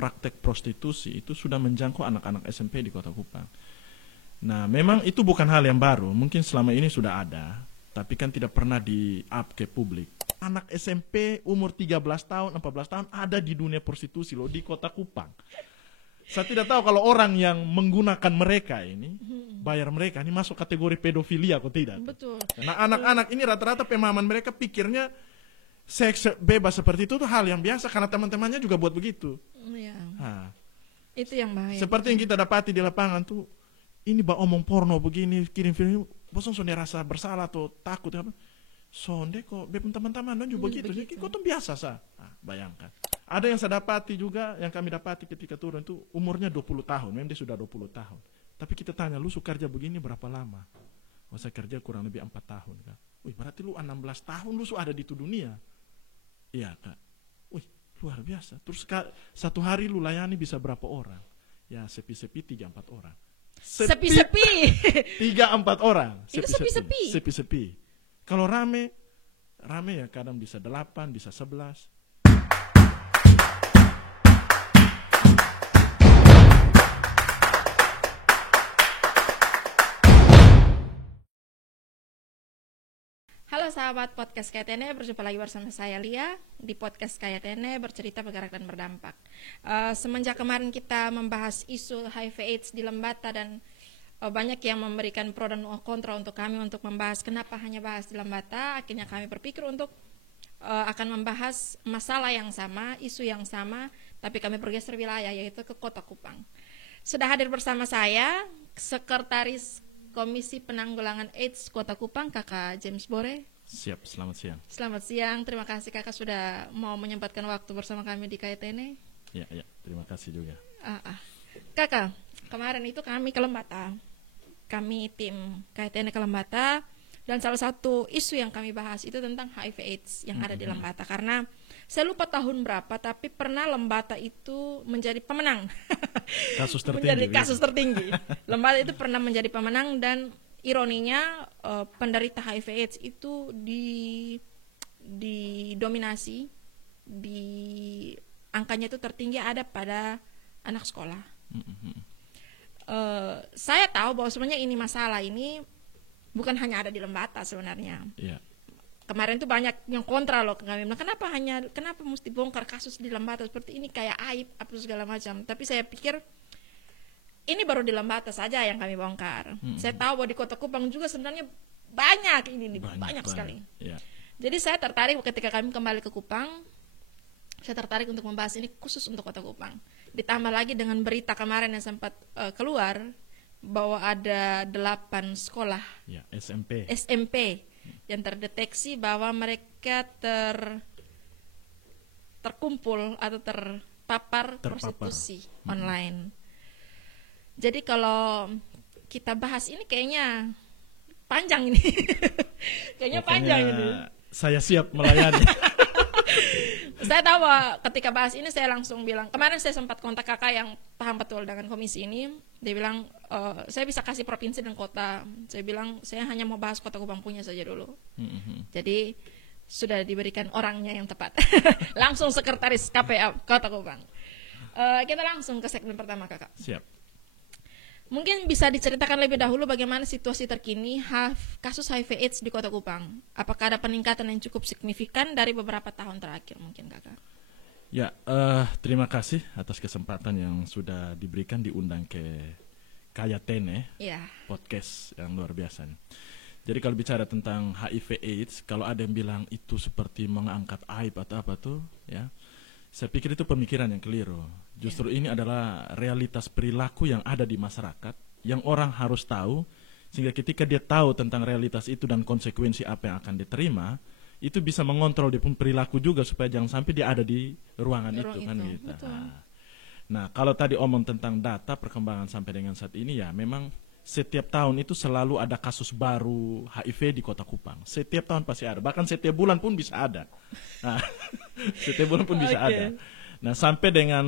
praktek prostitusi itu sudah menjangkau anak-anak SMP di Kota Kupang. Nah, memang itu bukan hal yang baru, mungkin selama ini sudah ada, tapi kan tidak pernah di-up ke publik. Anak SMP umur 13 tahun, 14 tahun ada di dunia prostitusi loh, di Kota Kupang. Saya tidak tahu kalau orang yang menggunakan mereka ini, bayar mereka, ini masuk kategori pedofilia atau tidak. Betul. Nah, anak-anak ini rata-rata pemahaman mereka pikirnya seks bebas seperti itu tuh hal yang biasa karena teman-temannya juga buat begitu. Iya. Nah, Itu yang bahaya. seperti yang kita dapati di lapangan tuh, ini omong porno begini, kirim film, bosong sonde rasa bersalah atau takut apa? Sonde kok, teman-teman dan juga begitu. Jadi kok tuh biasa sah. Nah, bayangkan. Ada yang saya dapati juga, yang kami dapati ketika turun itu umurnya 20 tahun, memang dia sudah 20 tahun. Tapi kita tanya, lu suka kerja begini berapa lama? Oh, saya kerja kurang lebih 4 tahun. Kan? Wih, berarti lu 16 tahun lu sudah ada di dunia. Iya, Kak. Wih, luar biasa. Terus satu hari lu layani bisa berapa orang? Ya, sepi-sepi 3-4 orang. Sepi-sepi. 3-4 orang. Itu sepi-sepi. Sepi-sepi. Kalau rame ya kadang bisa 8, bisa 11. Halo sahabat podcast KTN, berjumpa lagi bersama saya Lia di podcast KTN bercerita bergerak dan berdampak. Semenjak kemarin kita membahas isu HIV/AIDS di Lembata dan banyak yang memberikan pro dan kontra untuk kami untuk membahas kenapa hanya bahas di Lembata, akhirnya kami berpikir untuk akan membahas masalah yang sama, isu yang sama, tapi kami bergeser wilayah yaitu ke Kota Kupang. Sudah hadir bersama saya Sekretaris Komisi Penanggulangan AIDS Kota Kupang, Kakak James Bore. Siap, selamat siang. Selamat siang, terima kasih Kakak sudah mau menyempatkan waktu bersama kami di KTN. Ya, terima kasih juga. Kakak, kemarin itu kami ke Lembata, kami tim KTN ke Lembata, dan salah satu isu yang kami bahas itu tentang HIV/AIDS yang ada di Lembata, karena saya lupa tahun berapa, tapi pernah Lembata itu menjadi pemenang. Kasus tertinggi. Menjadi kasus tertinggi. Lembata itu pernah menjadi pemenang dan ironinya penderita HIV/AIDS itu didominasi, angkanya itu tertinggi ada pada anak sekolah. Saya tahu bahwa sebenarnya ini masalah ini bukan hanya ada di Lembata sebenarnya. Yeah. Kemarin tuh banyak yang kontra loh ke kami. Nah, kenapa mesti bongkar kasus di Lembata seperti ini, kayak aib apa segala macam. Tapi saya pikir ini baru di Lembata saja yang kami bongkar. Saya tahu bahwa di Kota Kupang juga sebenarnya banyak banyak sekali. Yeah. Jadi saya tertarik ketika kami kembali ke Kupang, saya tertarik untuk membahas ini khusus untuk Kota Kupang. Ditambah lagi dengan berita kemarin yang sempat keluar bahwa ada 8 sekolah SMP yang terdeteksi bahwa mereka terkumpul atau terpapar prostitusi online. Jadi kalau kita bahas ini kayaknya panjang ini. Kayaknya panjang ini. Saya siap melayani. Saya tahu bahwa ketika bahas ini saya langsung bilang, kemarin saya sempat kontak kakak yang paham betul dengan komisi ini. Dia bilang, saya bisa kasih provinsi dan kota. Saya bilang, saya hanya mau bahas Kota Kupang punya saja dulu. Jadi sudah diberikan orangnya yang tepat. Langsung sekretaris KPA Kota Kupang. Kita langsung ke segmen pertama kakak. Siap. Mungkin bisa diceritakan lebih dahulu bagaimana situasi terkini kasus HIV/AIDS di Kota Kupang. Apakah ada peningkatan yang cukup signifikan dari beberapa tahun terakhir mungkin kakak? Ya, terima kasih atas kesempatan yang sudah diberikan diundang ke KTN podcast yang luar biasa nih. Jadi kalau bicara tentang HIV/AIDS, kalau ada yang bilang itu seperti mengangkat aib atau apa tuh, ya, saya pikir itu pemikiran yang keliru. Justru ini adalah realitas perilaku yang ada di masyarakat, yang orang harus tahu, sehingga ketika dia tahu tentang realitas itu dan konsekuensi apa yang akan diterima, itu bisa mengontrol dia pun perilaku juga supaya jangan sampai dia ada di ruangan itu kan gitu. Nah, kalau tadi omong tentang data perkembangan sampai dengan saat ini, ya memang setiap tahun itu selalu ada kasus baru HIV di Kota Kupang. Setiap tahun pasti ada, bahkan setiap bulan pun bisa ada. Nah, setiap bulan pun bisa ada. Nah, sampai dengan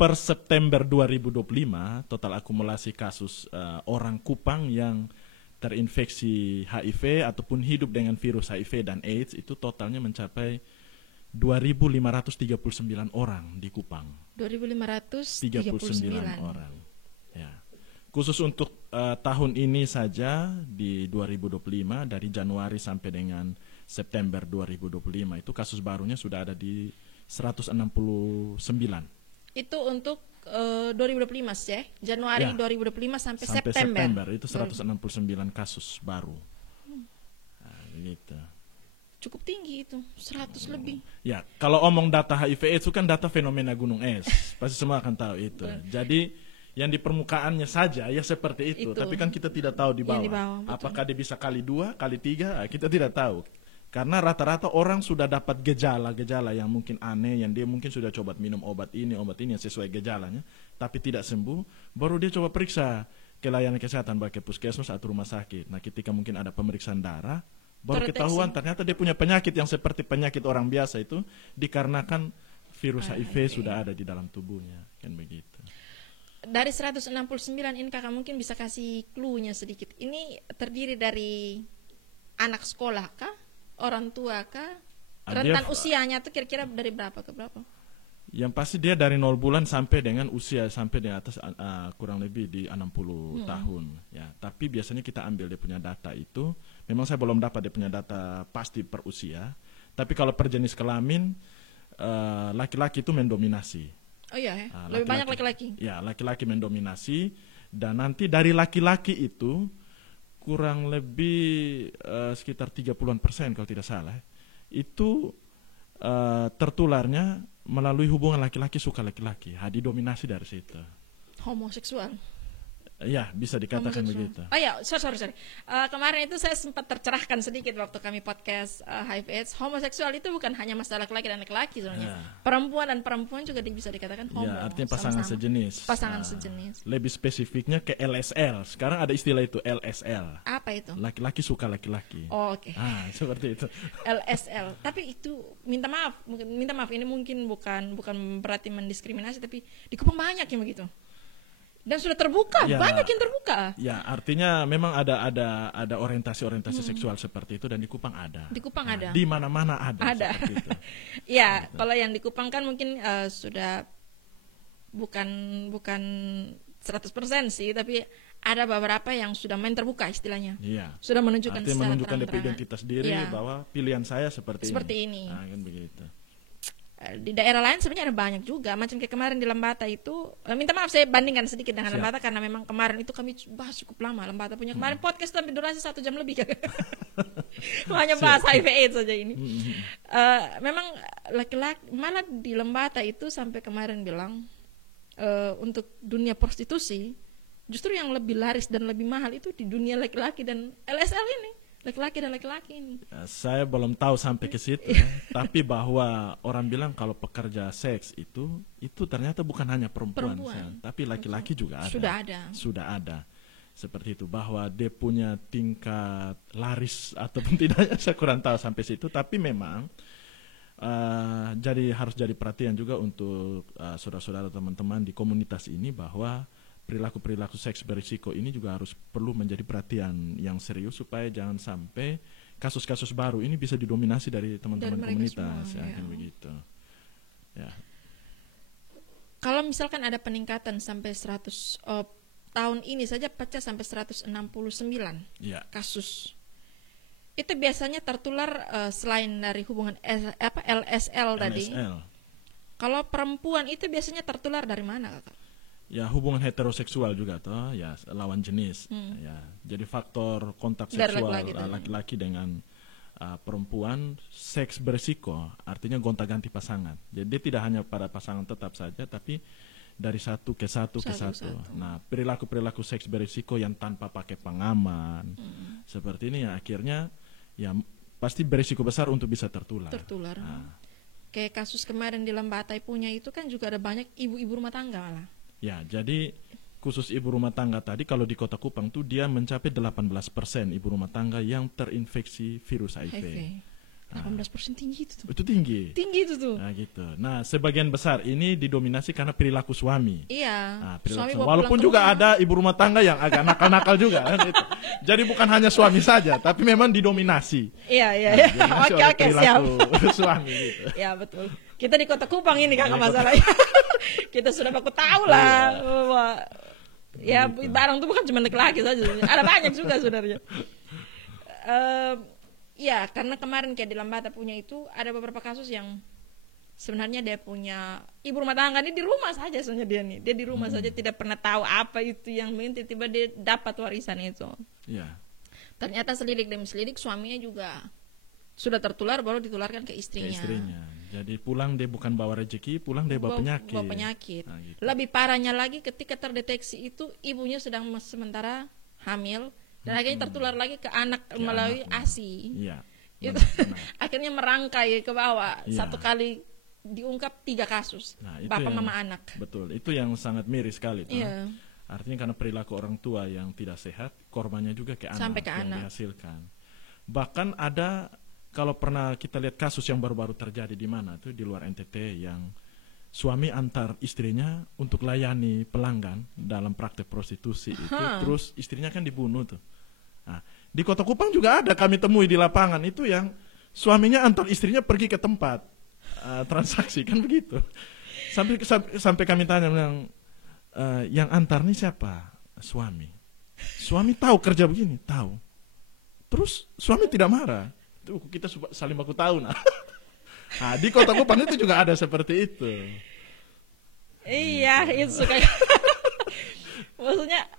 per September 2025, total akumulasi kasus orang Kupang yang terinfeksi HIV ataupun hidup dengan virus HIV dan AIDS itu totalnya mencapai 2.539 orang di Kupang. 2.539 orang. Ya. Khusus untuk tahun ini saja di 2025 dari Januari sampai dengan September 2025 itu kasus barunya sudah ada di 169. Itu untuk 2025 ya, Januari 2025 sampai September itu 169 kasus baru. Nah, gitu. Cukup tinggi itu, 100 lebih. Ya, kalau omong data HIV itu kan data fenomena gunung es, pasti semua akan tahu itu. Jadi yang di permukaannya saja ya seperti itu. Tapi kan kita tidak tahu di bawah. Apakah dia bisa kali 2, kali 3, kita tidak tahu. Karena rata-rata orang sudah dapat gejala-gejala yang mungkin aneh, yang dia mungkin sudah coba minum obat ini yang sesuai gejalanya, tapi tidak sembuh, baru dia coba periksa ke layanan kesehatan baik ke puskesmas atau rumah sakit. Nah, ketika mungkin ada pemeriksaan darah, baru ketahuan ternyata dia punya penyakit yang seperti penyakit orang biasa itu dikarenakan virus HIV sudah ada di dalam tubuhnya, kan begitu. Dari 169 ini kakak mungkin bisa kasih clue-nya sedikit. Ini terdiri dari anak sekolah kah? Orang tua kah? Rentan usianya tuh kira-kira dari berapa ke berapa? Yang pasti dia dari 0 bulan sampai dengan usia sampai di atas kurang lebih di 60 tahun ya. Tapi biasanya kita ambil dia punya data itu. Memang saya belum dapat dia punya data pasti per usia. Tapi kalau per jenis kelamin laki-laki itu mendominasi. Oh iya ya? Lebih banyak laki-laki? Ya, laki-laki mendominasi. Dan nanti dari laki-laki itu kurang lebih sekitar 30% kalau tidak salah. Itu tertularnya melalui hubungan laki-laki suka laki-laki. Didominasi dari situ. Homoseksual? Ya, bisa dikatakan begitu. Oh ya, sorry. Kemarin itu saya sempat tercerahkan sedikit waktu kami podcast HIV/AIDS. Homoseksual itu bukan hanya masalah laki-laki dan laki-laki sebenarnya. Perempuan dan perempuan juga bisa dikatakan homo. Ya, artinya pasangan sejenis. Pasangan sejenis. Lebih spesifiknya ke LSL. Sekarang ada istilah itu LSL. Apa itu? Laki-laki suka laki-laki. Oh, oke. Seperti itu. LSL. Tapi itu minta maaf ini mungkin bukan berarti mendiskriminasi, tapi di Kupang banyak yang begitu. Dan sudah terbuka, banyak yang terbuka. Ya, artinya memang ada orientasi seksual seperti itu dan di Kupang ada. Di Kupang ada. Di mana-mana ada. Seperti itu. Ya, gitu. Kalau yang di Kupang kan mungkin sudah bukan 100% sih, tapi ada beberapa yang sudah main terbuka istilahnya. Iya. Sudah menunjukkan identitas diri bahwa pilihan saya seperti ini. Nah, kan begitu. Di daerah lain sebenarnya ada banyak juga, macam kayak kemarin di Lembata itu, minta maaf saya bandingkan sedikit dengan Lembata karena memang kemarin itu kami bahas cukup lama. Lembata punya kemarin podcast sampai durasi 1 jam lebih hanya bahas HIV/AIDS saja ini. Memang laki-laki malah di Lembata itu sampai kemarin bilang untuk dunia prostitusi justru yang lebih laris dan lebih mahal itu di dunia laki-laki dan LSL ini. Laki-laki dan laki-laki ini. Saya belum tahu sampai ke situ, tapi bahwa orang bilang kalau pekerja seks itu ternyata bukan hanya perempuan. Tapi laki-laki juga ada. Sudah ada. Seperti itu, bahwa dia punya tingkat laris ataupun tidaknya saya kurang tahu sampai situ. Tapi memang harus jadi perhatian juga untuk saudara-saudara teman-teman di komunitas ini bahwa perilaku seks berisiko ini juga perlu menjadi perhatian yang serius supaya jangan sampai kasus-kasus baru ini bisa didominasi dari teman-teman komunitas semua, begitu. Ya. Kalau misalkan ada peningkatan sampai 100 tahun ini saja pecah sampai 169 kasus. Itu biasanya tertular selain dari hubungan LSL tadi. Kalau perempuan itu biasanya tertular dari mana, Kakak? Ya, hubungan heteroseksual juga toh, ya lawan jenis. Ya, jadi faktor kontak seksual laki-laki dengan perempuan, seks berisiko, artinya gonta-ganti pasangan. Jadi tidak hanya pada pasangan tetap saja, tapi dari satu ke satu. Nah, perilaku seks berisiko yang tanpa pakai pengaman, seperti ini ya akhirnya ya pasti berisiko besar untuk bisa tertular. Kayak kasus kemarin di Lembata punya itu kan juga ada banyak ibu-ibu rumah tangga malah. Ya, jadi khusus ibu rumah tangga tadi kalau di Kota Kupang tuh dia mencapai 18% ibu rumah tangga yang terinfeksi virus HIV. 18% tinggi itu tuh. Itu tinggi. Tinggi itu tuh. Nah gitu. Nah sebagian besar ini didominasi karena perilaku suami. Iya. Nah, suami walaupun juga ada ibu rumah tangga yang agak nakal-nakal juga kan, gitu. Jadi bukan hanya suami saja, tapi memang didominasi. Iya. Oke, siap. Suami gitu. Ya betul. Kita di Kota Kupang ini Kakak masalahnya. Kita sudah baku tahu lah. Ya barang itu bukan cuma laki-laki saja. Ada banyak juga sebenarnya. Ya, karena kemarin kayak di Lambata punya itu ada beberapa kasus yang sebenarnya dia punya ibu rumah tangga ini di rumah saja soalnya dia di rumah saja tidak pernah tahu apa itu yang tiba-tiba dia dapat warisan itu. Iya. Ternyata selidik demi selidik suaminya juga sudah tertular baru ditularkan ke istrinya. Jadi pulang dia bukan bawa rezeki, pulang dia bawa penyakit. Nah, gitu. Lebih parahnya lagi ketika terdeteksi itu ibunya sedang sementara hamil. Dan akhirnya tertular lagi ke anak melalui ASI. Iya. Itu akhirnya merangkai ke bawah. Satu kali diungkap 3 kasus. Nah, itu bapak mama anak. Betul. Itu yang sangat miris sekali. Iya. Artinya karena perilaku orang tua yang tidak sehat, korbannya juga ke anak. Sampai ke yang anak. Dihasilkan. Bahkan ada kalau pernah kita lihat kasus yang baru-baru terjadi di mana tuh di luar NTT yang suami antar istrinya untuk layani pelanggan dalam praktek prostitusi itu, terus istrinya kan dibunuh tuh. Nah, di Kota Kupang juga ada kami temui di lapangan itu yang suaminya antar istrinya pergi ke tempat transaksi kan begitu. Sampai kami tanya yang antar nih siapa? Suami. Suami tahu kerja begini, tahu. Terus suami tidak marah. Tuh kita saling baku tahu nah. Nah, di Kota Kupang itu juga ada seperti itu. Iya, itu suka. Maksudnya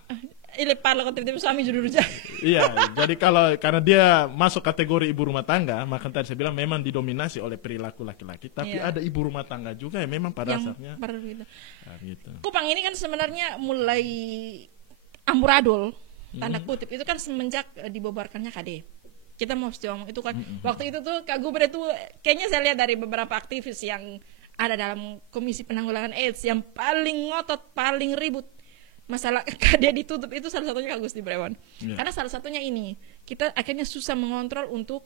ini parlo tiba-tiba suami judul aja. Iya, jadi karena dia masuk kategori ibu rumah tangga, maka tadi saya bilang memang didominasi oleh perilaku laki-laki, tapi ada ibu rumah tangga juga yang memang pada dasarnya. Gitu. Kupang ini kan sebenarnya mulai amburadul, tanda kutip itu kan semenjak dibubarkannya KD. Kita mau ngomong itu kan waktu itu tuh Kak Gubernur itu kayaknya saya lihat dari beberapa aktivis yang ada dalam Komisi Penanggulangan AIDS yang paling ngotot, paling ribut masalah dia ditutup itu salah satunya Kak Gusti Brewan. Karena salah satunya ini kita akhirnya susah mengontrol untuk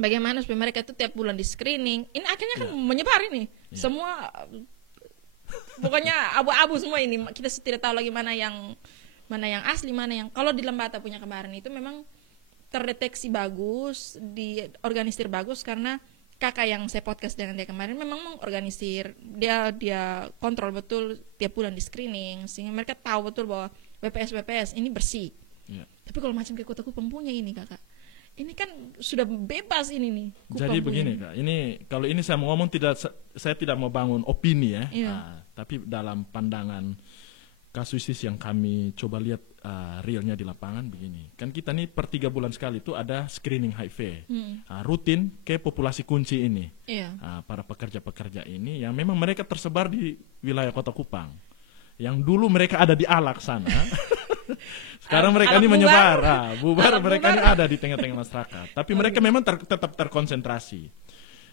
bagaimana supaya mereka itu tiap bulan di screening. Ini akhirnya kan menyebar ini semua, pokoknya abu-abu semua ini. Kita tidak tahu lagi mana yang asli, mana yang kalau di Lembata punya kemarin itu memang terdeteksi bagus, diorganisir bagus karena kakak yang saya podcast dengan dia kemarin memang mengorganisir, dia kontrol betul tiap bulan di screening sehingga mereka tahu betul bahwa WPS ini bersih. Tapi kalau macam kayak Kota Kupang punya ini kakak, ini kan sudah bebas ini nih. Jadi begini kak, ini kalau ini saya mau ngomong saya tidak mau bangun opini ya, tapi dalam pandangan kasuistis yang kami coba lihat realnya di lapangan begini. Kan kita nih per 3 bulan sekali itu ada screening HIV. Rutin ke populasi kunci ini. Para pekerja-pekerja ini yang memang mereka tersebar di wilayah Kota Kupang. Yang dulu mereka ada di Alak sana. Sekarang mereka ini menyebar. Bubar mereka ini ada di tengah-tengah masyarakat. Tapi mereka memang tetap terkonsentrasi.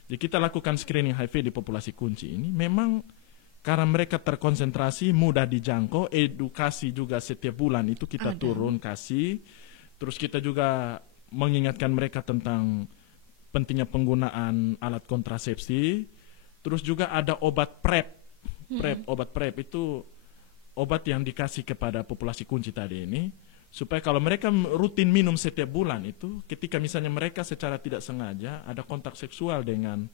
Jadi kita lakukan screening HIV di populasi kunci ini memang karena mereka terkonsentrasi, mudah dijangkau, edukasi juga setiap bulan itu kita turun kasih. Terus kita juga mengingatkan mereka tentang pentingnya penggunaan alat kontrasepsi. Terus juga ada obat PrEP. Obat PrEP itu obat yang dikasih kepada populasi kunci tadi ini. Supaya kalau mereka rutin minum setiap bulan itu, ketika misalnya mereka secara tidak sengaja ada kontak seksual dengan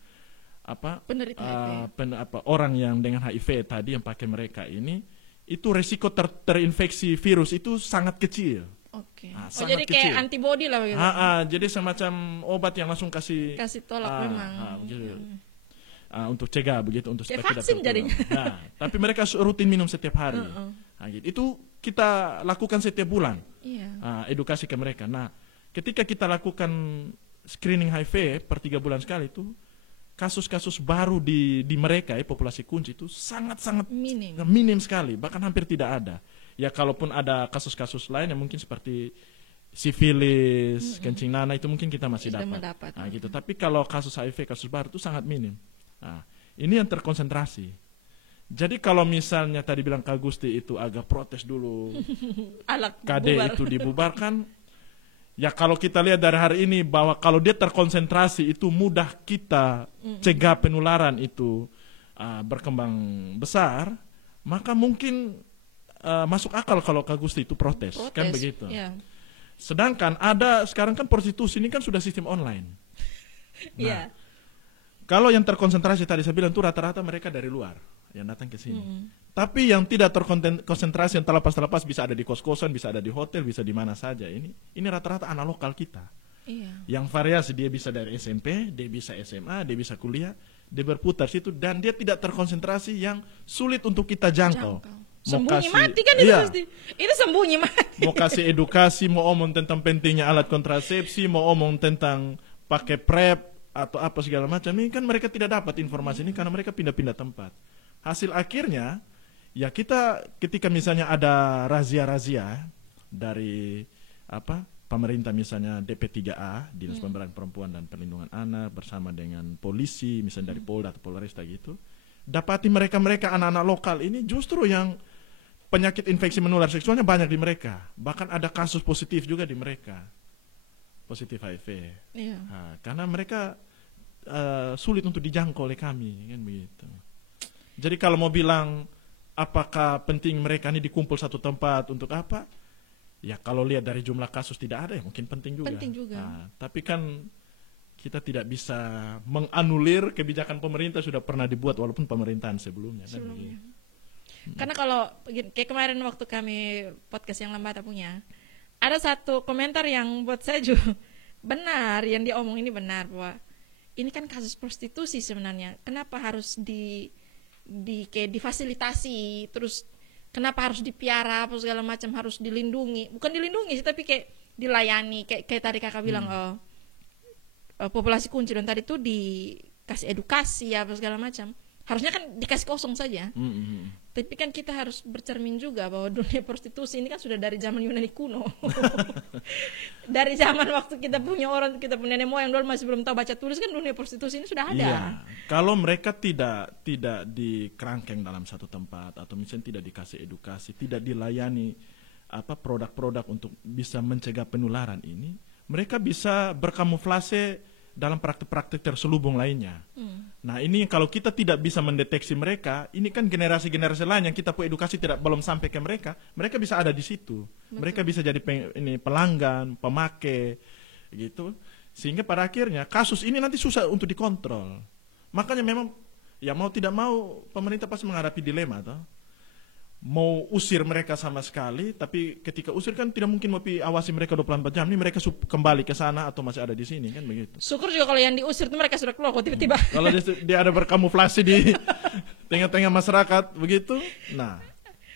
orang yang dengan HIV tadi yang pakai mereka ini, itu resiko terinfeksi virus itu sangat kecil. Jadi kecil. Kayak antibody lah gitu. Jadi semacam obat yang langsung kasih tolak memang. Untuk cegah begitu, untuk supaya vaksin jadinya. Tapi mereka rutin minum setiap hari. Gitu. Itu kita lakukan setiap bulan. Edukasi ke mereka. Nah, ketika kita lakukan screening HIV per 3 bulan sekali itu, kasus-kasus baru di mereka populasi kunci itu sangat-sangat minim sekali, bahkan hampir tidak ada. Ya kalaupun ada kasus-kasus lain yang mungkin seperti sifilis, kencing nanah itu mungkin kita masih dapat. Gitu. Tapi kalau kasus HIV, kasus baru itu sangat minim. Ini yang terkonsentrasi. Jadi kalau misalnya tadi bilang Kak Gusti itu agak protes dulu, KD itu dibubarkan, Ya kalau kita lihat dari hari ini bahwa kalau dia terkonsentrasi itu mudah kita cegah penularan itu berkembang besar, maka mungkin masuk akal kalau Kak Gusti itu protes. Kan begitu. Yeah. Sedangkan ada sekarang kan prostitusi ini kan sudah sistem online. Nah, kalau yang terkonsentrasi tadi saya bilang itu rata-rata mereka dari luar yang datang ke sini. Tapi yang tidak terkonsentrasi yang terlepas-lepas bisa ada di kos-kosan, bisa ada di hotel, bisa di mana saja. Ini rata-rata anak lokal kita. Iya. Yang variasi dia bisa dari SMP, dia bisa SMA, dia bisa kuliah, dia berputar situ dan dia tidak terkonsentrasi yang sulit untuk kita jangkau. Sembunyi mati kan itu pasti. Itu sembunyi mati. Mau kasih edukasi, mau omong tentang pentingnya alat kontrasepsi, mau omong tentang pakai PrEP atau apa segala macam. Ini kan mereka tidak dapat informasi ini karena mereka pindah-pindah tempat. Hasil akhirnya ya kita ketika misalnya ada razia-razia dari pemerintah misalnya DP3A, Dinas Pemberdayaan Perempuan dan Perlindungan Anak bersama dengan polisi misalnya dari Polda atau Polresta gitu, dapati mereka anak-anak lokal ini justru yang penyakit infeksi menular seksualnya banyak di mereka, bahkan ada kasus positif juga di mereka, positif HIV. Iya. Nah, karena mereka sulit untuk dijangkau oleh kami kan begitu. Jadi kalau mau bilang apakah penting mereka ini dikumpul satu tempat untuk apa? Ya kalau lihat dari jumlah kasus tidak ada ya mungkin penting juga. Penting juga. Nah, tapi kan kita tidak bisa menganulir kebijakan pemerintah sudah pernah dibuat walaupun pemerintahan sebelumnya. Karena kalau kayak kemarin waktu kami podcast yang Lambata punya, ada satu komentar yang buat saya juga benar, yang dia omong ini benar bahwa ini kan kasus prostitusi sebenarnya. Kenapa harus kayak difasilitasi, terus kenapa harus dipiara apa segala macam, harus dilindungi, bukan dilindungi sih tapi kayak dilayani, kayak tadi kakak bilang populasi kunci dan tadi tuh dikasih edukasi apa segala macam, harusnya kan dikasih kosong saja. Tapi kan kita harus bercermin juga bahwa dunia prostitusi ini kan sudah dari zaman Yunani kuno. Dari zaman waktu kita punya nenek moyang dulu masih belum tahu baca tulis kan dunia prostitusi ini sudah ada. Iya. Kalau mereka tidak dikerangkeng dalam satu tempat atau misalnya tidak dikasih edukasi, tidak dilayani produk-produk untuk bisa mencegah penularan ini, mereka bisa berkamuflase dalam praktik-praktik terselubung lainnya. Nah ini kalau kita tidak bisa mendeteksi mereka, ini kan generasi-generasi lain yang kita punya edukasi belum sampai ke mereka, mereka bisa ada di situ. Betul. Mereka bisa jadi pelanggan, pemakai, gitu. Sehingga pada akhirnya kasus ini nanti susah untuk dikontrol. Makanya memang ya mau tidak mau pemerintah pasti menghadapi dilema toh. Mau usir mereka sama sekali, tapi ketika usir kan tidak mungkin mau awasi mereka 24 jam. Ini mereka kembali ke sana atau masih ada di sini kan begitu. Syukur juga kalau yang diusir itu mereka sudah keluar kok tiba-tiba. Kalau dia ada berkamuflasi di tengah-tengah masyarakat begitu. Nah,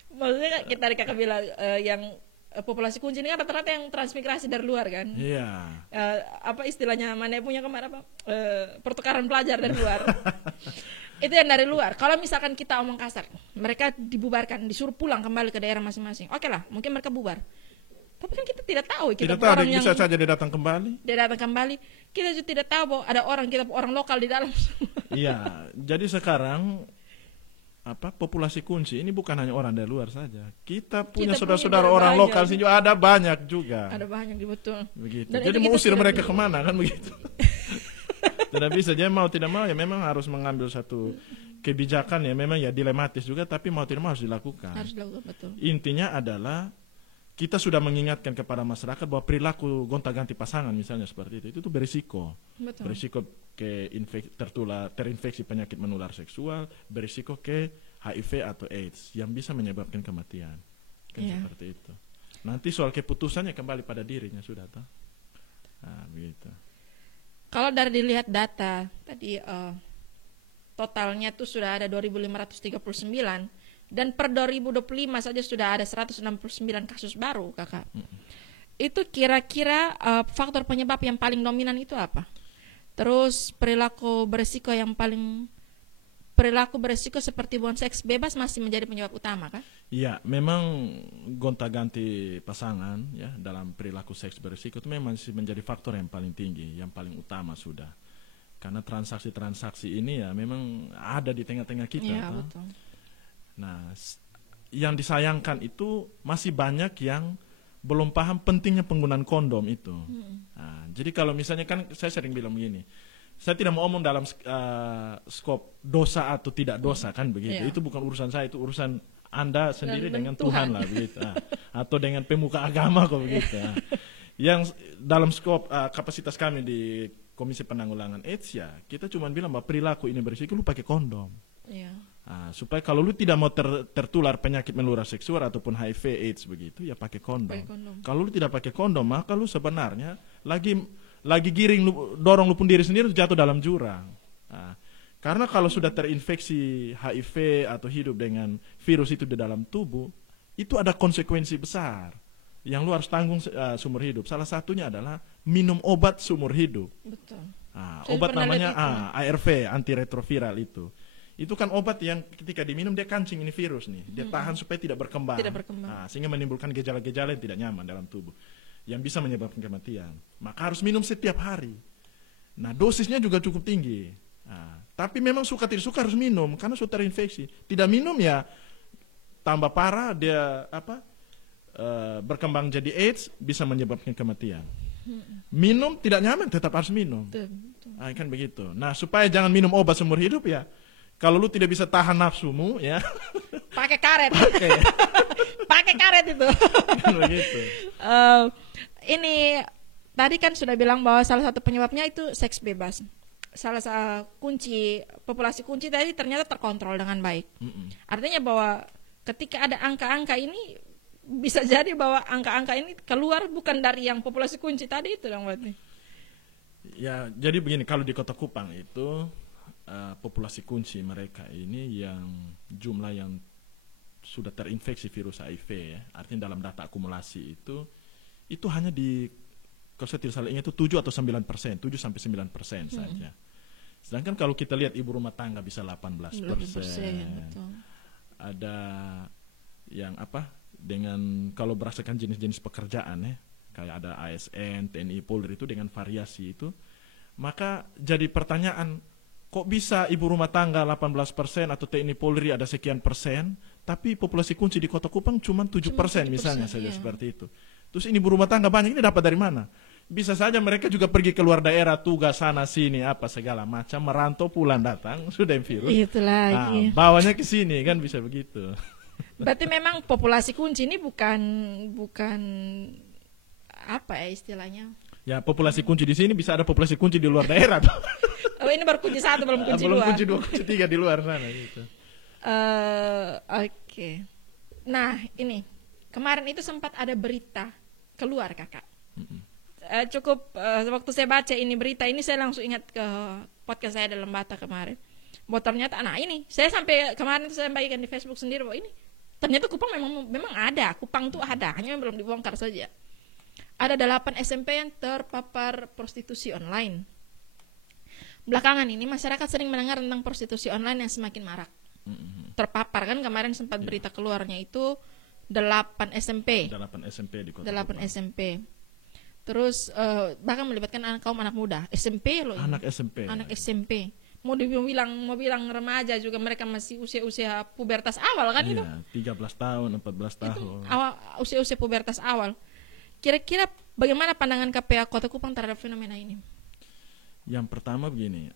maksudnya kita tadi kakak bilang yang populasi kunci ini kan rata-rata yang transmigrasi dari luar kan. Iya. Apa istilahnya mana punya kemarin pertukaran pelajar dari luar. Itu yang dari luar. Kalau misalkan kita omong kasar, mereka dibubarkan, disuruh pulang kembali ke daerah masing-masing. Oke lah, mungkin mereka bubar. Tapi kan kita tidak tahu. Tidak tahu, orang yang bisa saja dia datang kembali. Dia datang kembali. Kita juga tidak tahu bahwa ada orang lokal di dalam. Iya, jadi sekarang populasi kunci ini bukan hanya orang dari luar saja. Kita punya saudara-saudara orang lokal sini juga ada banyak juga. Ada banyak, betul. Begitu. Dan jadi mau usir mereka kemana kan begitu. Tidak bisa, jadi mau tidak mau ya memang harus mengambil satu kebijakan ya memang ya dilematis juga, tapi mau tidak mau harus dilakukan. Harus dilakukan, betul. Intinya adalah kita sudah mengingatkan kepada masyarakat bahwa perilaku gonta-ganti pasangan misalnya seperti itu berisiko. Betul. Berisiko terinfeksi penyakit menular seksual, berisiko ke HIV atau AIDS yang bisa menyebabkan kematian. Kan seperti itu. Nanti soal keputusannya kembali pada dirinya sudah tahu. Nah, begitu. Kalau dari dilihat data tadi totalnya tuh sudah ada 2.539 dan per 2025 saja sudah ada 169 kasus baru kakak. Itu kira-kira faktor penyebab yang paling dominan itu apa? Terus perilaku beresiko seperti hubungan seks bebas masih menjadi penyebab utama kan? Iya, memang gonta-ganti pasangan ya dalam perilaku seks beresiko itu memang masih menjadi faktor yang paling tinggi, yang paling utama sudah. Karena transaksi-transaksi ini ya memang ada di tengah-tengah kita. Iya, betul. Nah, yang disayangkan itu masih banyak yang belum paham pentingnya penggunaan kondom itu. Nah, jadi kalau misalnya kan saya sering bilang begini, saya tidak mau omong dalam skop dosa atau tidak dosa kan begitu. Itu bukan urusan saya, itu urusan Anda sendiri dengan Tuhan lah begitu. Atau dengan pemuka agama kok begitu. Yang dalam skop kapasitas kami di Komisi Penanggulangan AIDS ya, kita cuma bilang bahwa perilaku ini berisiko, lu pakai kondom. Supaya kalau lu tidak mau tertular penyakit menular seksual ataupun HIV AIDS begitu, ya pakai kondom. Kalau lu tidak pakai kondom, maka lu sebenarnya lagi giring dorong lu pun diri sendiri jatuh dalam jurang. Karena kalau sudah terinfeksi HIV atau hidup dengan virus itu di dalam tubuh, itu ada konsekuensi besar yang lu harus tanggung seumur hidup. Salah satunya adalah minum obat seumur hidup. Betul. Obat namanya ARV, antiretroviral itu. Itu kan obat yang ketika diminum dia kancing ini virus nih, dia tahan supaya tidak berkembang. Sehingga menimbulkan gejala-gejala yang tidak nyaman dalam tubuh, yang bisa menyebabkan kematian. Maka harus minum setiap hari. Nah, dosisnya juga cukup tinggi. Tapi memang suka tidak suka harus minum karena sudah terinfeksi. Tidak minum ya tambah parah, dia berkembang jadi AIDS, bisa menyebabkan kematian. Minum tidak nyaman tetap harus minum. Kan begitu. Nah, supaya jangan minum obat seumur hidup ya, kalau lu tidak bisa tahan nafsumu ya, pakai karet. Pakai karet itu. Kan begitu. Ini tadi kan sudah bilang bahwa salah satu penyebabnya itu seks bebas. Salah satu populasi kunci tadi ternyata terkontrol dengan baik. Artinya bahwa ketika ada angka-angka ini, bisa jadi bahwa angka-angka ini keluar bukan dari yang populasi kunci tadi itu dong berarti. Ya, jadi begini, kalau di Kota Kupang itu populasi kunci mereka ini yang jumlah yang sudah terinfeksi virus HIV ya, artinya dalam data akumulasi itu hanya di, kalau saya tidak salah ingat itu 7 atau 9%, 7 sampai 9% saja. Sedangkan kalau kita lihat ibu rumah tangga bisa 18%. Ada yang dengan kalau berdasarkan jenis-jenis pekerjaan ya, kayak ada ASN, TNI, Polri itu dengan variasi itu, maka jadi pertanyaan, kok bisa ibu rumah tangga 18% atau TNI Polri ada sekian persen, tapi populasi kunci di Kota Kupang cuma 7% misalnya saja seperti itu. Terus ini ibu rumah tangga banyak, ini dapat dari mana? Bisa saja mereka juga pergi keluar daerah, tugas sana sini apa segala macam, merantau pulang datang sudah virus. Itu lagi. Bawanya ke sini kan bisa begitu. Berarti memang populasi kunci ini bukan apa ya istilahnya? Ya, populasi kunci di sini bisa ada populasi kunci di luar daerah. Ini baru kunci 1 belum kunci 2. Belum kunci 2, kunci 3 di luar sana gitu. Oke. Nah, ini kemarin itu sempat ada berita keluar Kakak. Cukup waktu saya baca ini berita ini, saya langsung ingat ke podcast saya dalam Bata kemarin. Bahwa ternyata ini saya sampai kemarin saya bagikan di Facebook sendiri bahwa ini ternyata Kupang memang ada, Kupang tuh ada, hanya belum dibongkar saja. Ada 8 SMP yang terpapar prostitusi online. Belakangan ini masyarakat sering mendengar tentang prostitusi online yang semakin marak. Terpapar kan kemarin sempat berita keluarnya itu 8 SMP. 8 SMP di Kota Kupang. 8 SMP. Terus bahkan melibatkan kaum anak muda, SMP loh. Anak SMP. Anak SMP. Mau bilang remaja juga, mereka masih usia pubertas awal kan itu. 13 tahun, 14 tahun. Itu usia pubertas awal. Kira-kira bagaimana pandangan KPA Kota Kupang terhadap fenomena ini? Yang pertama begini,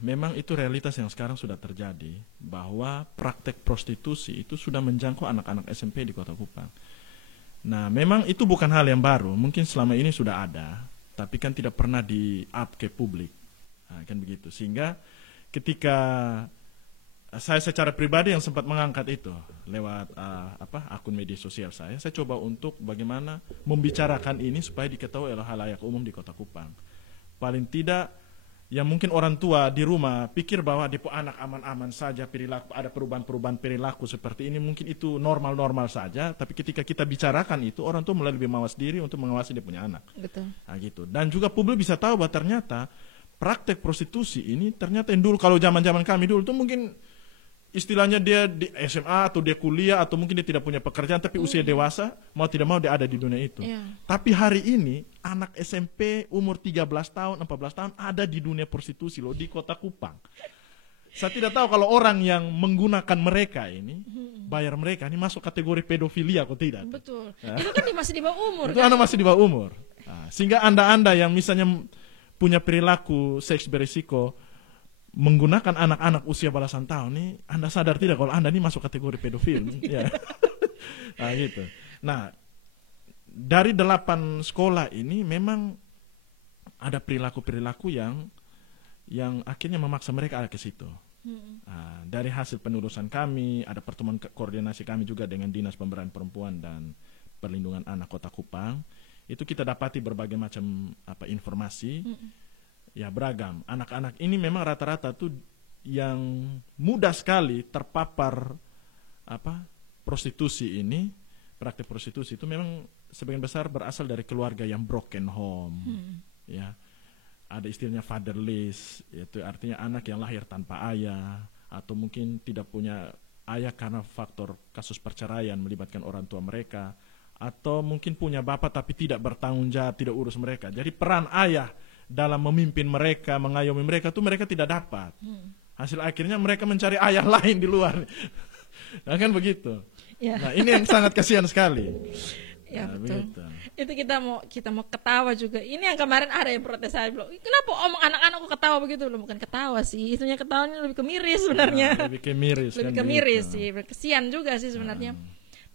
memang itu realitas yang sekarang sudah terjadi, bahwa praktek prostitusi itu sudah menjangkau anak-anak SMP di Kota Kupang. Nah, memang itu bukan hal yang baru, mungkin selama ini sudah ada, tapi kan tidak pernah di-up ke publik. Kan begitu, sehingga ketika saya secara pribadi yang sempat mengangkat itu lewat akun media sosial saya coba untuk bagaimana membicarakan ini supaya diketahui oleh halayak umum di Kota Kupang. Paling tidak yang mungkin orang tua di rumah pikir bahwa Depo anak aman-aman saja, perilaku ada perubahan-perubahan perilaku seperti ini mungkin itu normal-normal saja, tapi ketika kita bicarakan itu orang tua mulai lebih mawas diri untuk mengawasi dia punya anak. Betul. Nah, gitu. Dan juga publik bisa tahu bahwa ternyata praktek prostitusi ini ternyata yang dulu kalau zaman-zaman kami dulu itu mungkin istilahnya dia di SMA atau dia kuliah atau mungkin dia tidak punya pekerjaan tapi usia dewasa, mau tidak mau dia ada di dunia itu. Tapi hari ini anak SMP umur 13 tahun, 14 tahun ada di dunia prostitusi loh di Kota Kupang. Saya tidak tahu kalau orang yang menggunakan mereka ini, bayar mereka ini masuk kategori pedofilia atau tidak. Betul. Itu kan masih di bawah umur. Itu anak masih di bawah umur. Nah, sehingga anda yang misalnya punya perilaku seks berisiko menggunakan anak-anak usia belasan tahun nih, Anda sadar tidak kalau Anda ini masuk kategori pedofil? Ya. Nah, gitu. Nah, dari 8 sekolah ini memang ada perilaku-perilaku yang akhirnya memaksa mereka ada ke situ. Nah, dari hasil penelusuran kami, ada pertemuan koordinasi kami juga dengan Dinas Pemberdayaan Perempuan dan Perlindungan Anak Kota Kupang, itu kita dapati berbagai macam informasi. Ya, beragam. Anak-anak ini memang rata-rata tuh yang mudah sekali terpapar prostitusi ini, praktik prostitusi itu memang sebagian besar berasal dari keluarga yang broken home. Ya. Ada istilahnya fatherless, yaitu artinya anak yang lahir tanpa ayah atau mungkin tidak punya ayah karena faktor kasus perceraian melibatkan orang tua mereka, atau mungkin punya bapak tapi tidak bertanggung jawab, tidak urus mereka. Jadi peran ayah dalam memimpin mereka, mengayomi mereka itu mereka tidak dapat. Hasil akhirnya mereka mencari ayah lain di luar. Nah, kan begitu. Ya. Nah, ini yang sangat kasihan sekali. Ya, nah, betul. Begitu. Itu kita mau ketawa juga. Ini yang kemarin ada yang protes, saya bilang, kenapa omong anak-anakku ketawa begitu? Belum, bukan ketawa sih, itunya ketawanya lebih ke miris sebenarnya. Nah, lebih ke miris. Lebih ke miris sih, kesian juga sih sebenarnya.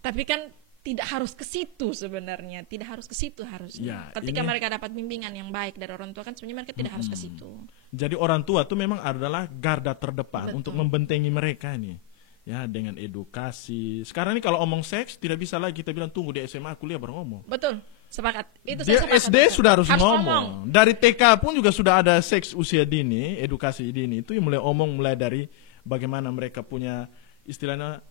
Tapi kan tidak harus ke situ sebenarnya, tidak harus ke situ harusnya. Ya, ketika mereka dapat bimbingan yang baik dari orang tua kan sebenarnya mereka tidak harus ke situ. Jadi orang tua itu memang adalah garda terdepan untuk membentengi mereka ini. Ya, dengan edukasi. Sekarang ini kalau omong seks tidak bisa lagi kita bilang tunggu di SMA kuliah baru ngomong. Betul, sepakat. Itu dia saya sepakat. SD sudah harus ngomong. Dari TK pun juga sudah ada seks usia dini, edukasi dini itu yang mulai omong mulai dari bagaimana mereka punya istilahnya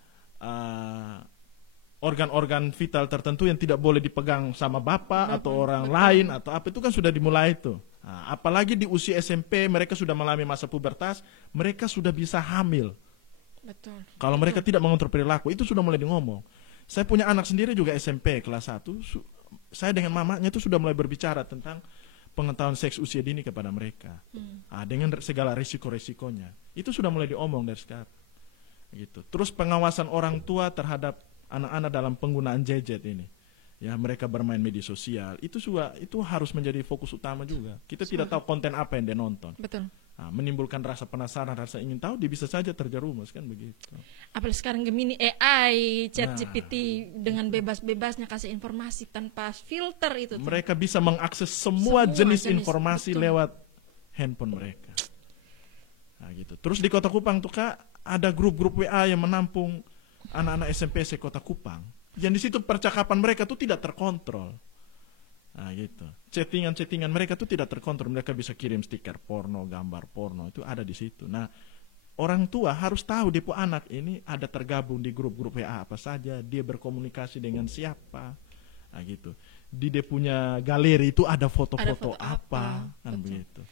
organ-organ vital tertentu yang tidak boleh dipegang sama bapak atau orang lain atau apa, itu kan sudah dimulai itu. Nah, apalagi di usia SMP mereka sudah mengalami masa pubertas, mereka sudah bisa hamil. Betul. Kalau mereka tidak mengontrol perilaku, itu sudah mulai ngomong. Saya punya anak sendiri juga SMP kelas 1, saya dengan mamanya itu sudah mulai berbicara tentang pengetahuan seks usia dini kepada mereka. Dengan segala risiko-risikonya. Itu sudah mulai diomong dari sekarang. Gitu. Terus pengawasan orang tua terhadap anak-anak dalam penggunaan gadget ini, ya mereka bermain media sosial, itu harus menjadi fokus utama juga. Kita tidak tahu konten apa yang dia nonton. Betul. Nah, menimbulkan rasa penasaran, rasa ingin tahu, dia bisa saja terjerumus kan begitu. Apalagi sekarang Gemini AI, ChatGPT dengan bebas-bebasnya kasih informasi tanpa filter itu. Mereka bisa mengakses semua jenis informasi lewat handphone mereka. Nah, gitu. Terus di Kota Kupang tuh Kak, ada grup-grup WA yang menampung anak-anak SMP Kota Kupang, yang di situ percakapan mereka tuh tidak terkontrol. Nah, gitu. Chattingan mereka tuh tidak terkontrol. Mereka bisa kirim stiker porno, gambar porno, itu ada di situ. Nah, orang tua harus tahu depo anak ini ada tergabung di grup-grup WA apa saja, dia berkomunikasi dengan siapa. Nah, gitu. Di dia punya galeri itu ada foto-foto apa, kan begitu.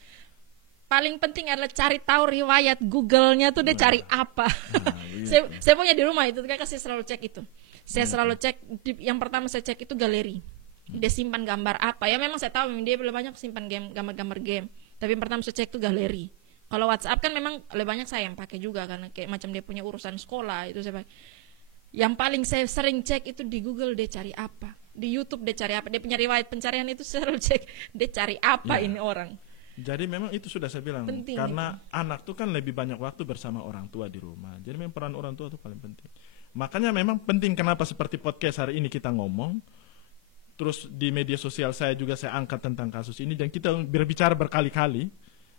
Paling penting adalah cari tahu riwayat Google-nya tuh dia cari apa. Saya punya di rumah itu, saya kasih selalu cek itu. Saya selalu cek, yang pertama saya cek itu galeri. Dia simpan gambar apa? Ya memang saya tahu dia lebih banyak simpan gambar-gambar game. Tapi yang pertama saya cek itu galeri. Kalau WhatsApp kan memang lebih banyak saya yang pakai juga karena kayak macam dia punya urusan sekolah itu saya pakai. Yang paling saya sering cek itu di Google dia cari apa, di YouTube dia cari apa, dia punya riwayat pencarian itu saya selalu cek dia cari apa ini orang. Jadi memang itu sudah saya bilang, penting karena itu. Anak tuh kan lebih banyak waktu bersama orang tua di rumah. Jadi memang peran orang tua itu paling penting. Makanya memang penting kenapa seperti podcast hari ini kita ngomong, terus di media sosial saya juga saya angkat tentang kasus ini dan kita berbicara berkali-kali.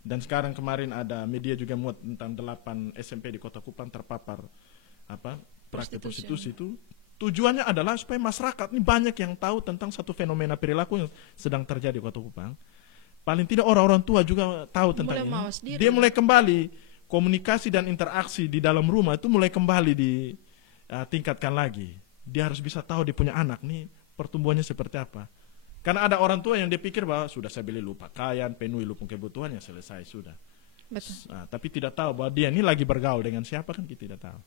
Dan sekarang kemarin ada media juga muat tentang 8 SMP di Kota Kupang terpapar praktik prostitusi itu. Tujuannya adalah supaya masyarakat ini banyak yang tahu tentang satu fenomena perilaku yang sedang terjadi di Kota Kupang. Paling tidak orang-orang tua juga tahu tentang ini. Dia mulai kembali komunikasi dan interaksi di dalam rumah itu mulai kembali ditingkatkan lagi. Dia harus bisa tahu dia punya anak nih pertumbuhannya seperti apa. Karena ada orang tua yang dia pikir bahwa sudah saya beli lu pakaian, penuhi lu kebutuhannya, selesai sudah. Betul. Nah, tapi tidak tahu bahwa dia ini lagi bergaul dengan siapa kan kita tidak tahu.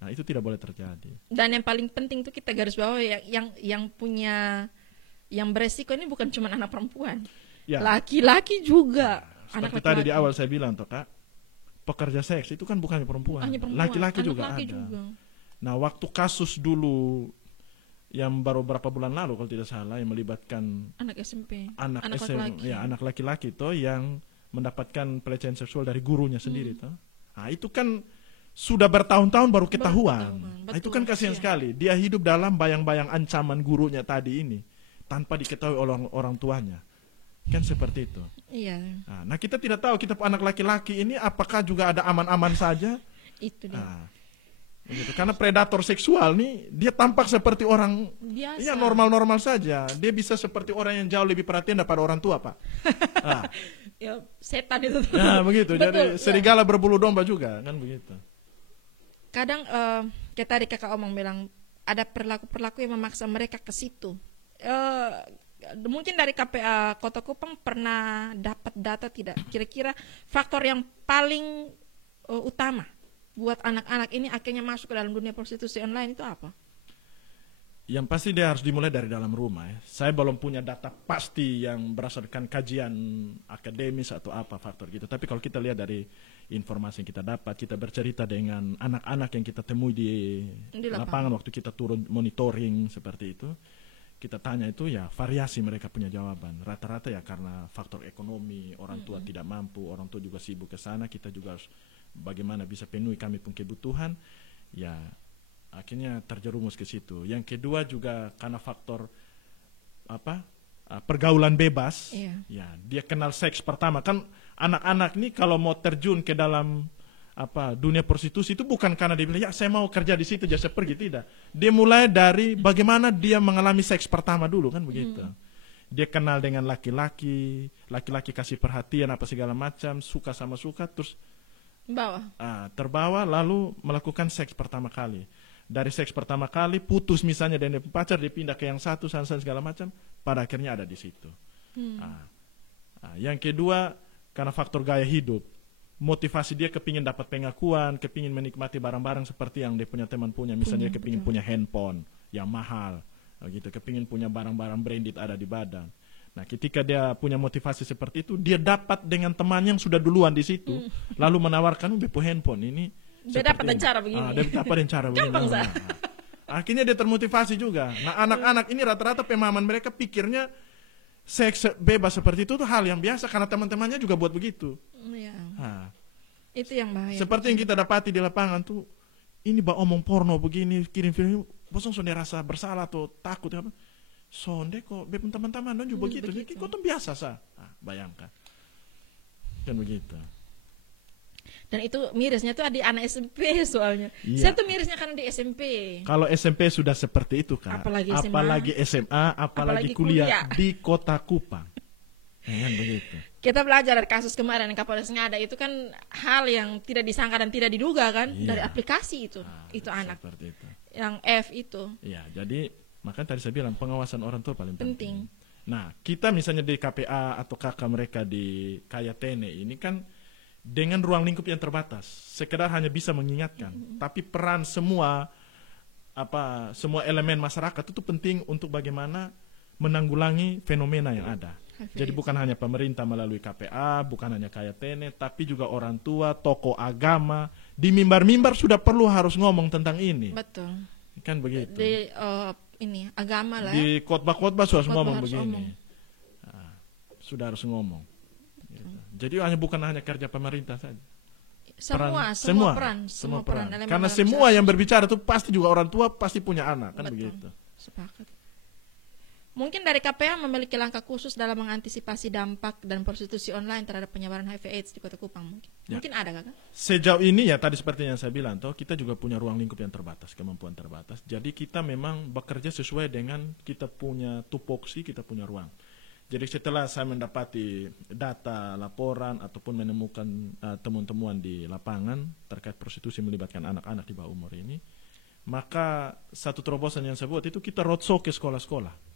Nah, itu tidak boleh terjadi. Dan yang paling penting itu kita garis bawah yang punya yang beresiko ini bukan cuma anak perempuan. Ya. Laki-laki juga. Seperti tadi di awal saya bilang toh Kak, pekerja seks itu kan bukan perempuan. Laki-laki juga ada. Nah, waktu kasus dulu yang baru berapa bulan lalu kalau tidak salah yang melibatkan anak SMP, anak laki-laki toh yang mendapatkan pelecehan seksual dari gurunya sendiri toh. Nah, itu kan sudah bertahun-tahun baru ketahuan. Nah, itu kan kasihan sekali. Dia hidup dalam bayang-bayang ancaman gurunya tadi ini tanpa diketahui oleh orang tuanya. Kan seperti itu. Iya. Nah, kita tidak tahu kita anak laki-laki ini apakah juga ada aman-aman saja. Itu dia. Begitu. Karena predator seksual nih dia tampak seperti orang biasa. Ya normal-normal saja. Dia bisa seperti orang yang jauh lebih perhatian daripada orang tua, Pak. Ya, setan itu. Nah, begitu. Betul, jadi serigala berbulu domba juga, kan begitu. Kadang kayak tadi kakak omong bilang ada perilaku yang memaksa mereka ke situ. Mungkin dari KPA Kota Kupang pernah dapat data tidak? Kira-kira faktor yang paling utama buat anak-anak ini akhirnya masuk ke dalam dunia prostitusi online itu apa? Yang pasti dia harus dimulai dari dalam rumah. Saya belum punya data pasti yang berdasarkan kajian akademis atau apa faktor gitu. Tapi kalau kita lihat dari informasi yang kita dapat, kita bercerita dengan anak-anak yang kita temui di lapangan waktu kita turun monitoring seperti itu. Kita tanya itu ya variasi mereka punya jawaban. Rata-rata ya karena faktor ekonomi, orang tua tidak mampu, orang tua juga sibuk ke sana, kita juga harus bagaimana bisa penuhi kami pun kebutuhan. Ya akhirnya terjerumus ke situ. Yang kedua juga karena faktor pergaulan bebas. Ya, dia kenal seks pertama kan anak-anak nih kalau mau terjun ke dalam dunia prostitusi itu bukan karena dia bilang ya saya mau kerja di situ jasa pergi, tidak. Dia mulai dari bagaimana dia mengalami seks pertama dulu kan begitu. Dia kenal dengan laki-laki kasih perhatian apa segala macam, suka sama suka terus terbawa lalu melakukan seks pertama kali. Dari seks pertama kali putus misalnya dengan pacar, dia pindah ke yang satu segala macam, pada akhirnya ada di situ. Yang kedua karena faktor gaya hidup. Motivasi dia kepingin dapat pengakuan, kepingin menikmati barang-barang seperti yang dia punya teman punya. Misalnya dia kepingin punya handphone yang mahal, gitu. Kepingin punya barang-barang branded ada di badan. Nah, ketika dia punya motivasi seperti itu, dia dapat dengan teman yang sudah duluan di situ, lalu menawarkan bepo handphone ini. Dia dapat dengan cara begini. Dia dapat dengan cara begini. Akhirnya dia termotivasi juga. Nah, anak-anak ini rata-rata pemahaman mereka pikirnya seks bebas seperti itu tuh hal yang biasa karena teman-temannya juga buat begitu. Itu yang bahaya. Seperti yang kita dapati di lapangan tuh, ini omong porno begini, kirim film, bosong sonde rasa bersalah atau takut apa? Sonde kok, teman-teman dan juga begitu. Kok tuh biasa sah. Bayangkan, kan begitu. Dan itu mirisnya tuh di anak SMP soalnya. Saya tuh mirisnya karena di SMP. Kalau SMP sudah seperti itu kan. Apalagi SMA, apalagi kuliah di Kota Kupang. Kan begitu. Kita belajar dari kasus kemarin yang Kapolres Ngada itu kan hal yang tidak disangka dan tidak diduga kan dari aplikasi itu. Itu anak. Seperti itu. Yang F itu. Iya, jadi makanya tadi saya bilang pengawasan orang tua paling penting. Nah, kita misalnya di KPA atau kakak mereka di Kayatene ini kan dengan ruang lingkup yang terbatas, sekedar hanya bisa mengingatkan, tapi peran semua elemen masyarakat itu penting untuk bagaimana menanggulangi fenomena yang ada. Jadi bukan hanya pemerintah melalui KPA, bukan hanya Kayatene, tapi juga orang tua, tokoh agama, di mimbar-mimbar sudah perlu harus ngomong tentang ini. Betul. Kan begitu. Di agama lah. Di khotbah-khotbah sudah harus ngomong begini. Sudah harus ngomong. Jadi bukan hanya kerja pemerintah saja. Semua peran. Karena semua yang berbicara itu pasti juga orang tua pasti punya anak, kan begitu. Sepakat. Mungkin dari KPA memiliki langkah khusus dalam mengantisipasi dampak dan prostitusi online terhadap penyebaran HIV/AIDS di Kota Kupang mungkin. Mungkin ada kakak? Sejauh ini ya tadi seperti yang saya bilang, kita juga punya ruang lingkup yang terbatas, kemampuan terbatas. Jadi kita memang bekerja sesuai dengan kita punya tupoksi, kita punya ruang. Jadi setelah saya mendapati data, laporan, ataupun menemukan temuan-temuan di lapangan terkait prostitusi melibatkan anak-anak di bawah umur ini, maka satu terobosan yang saya buat itu kita roadshow ke sekolah-sekolah.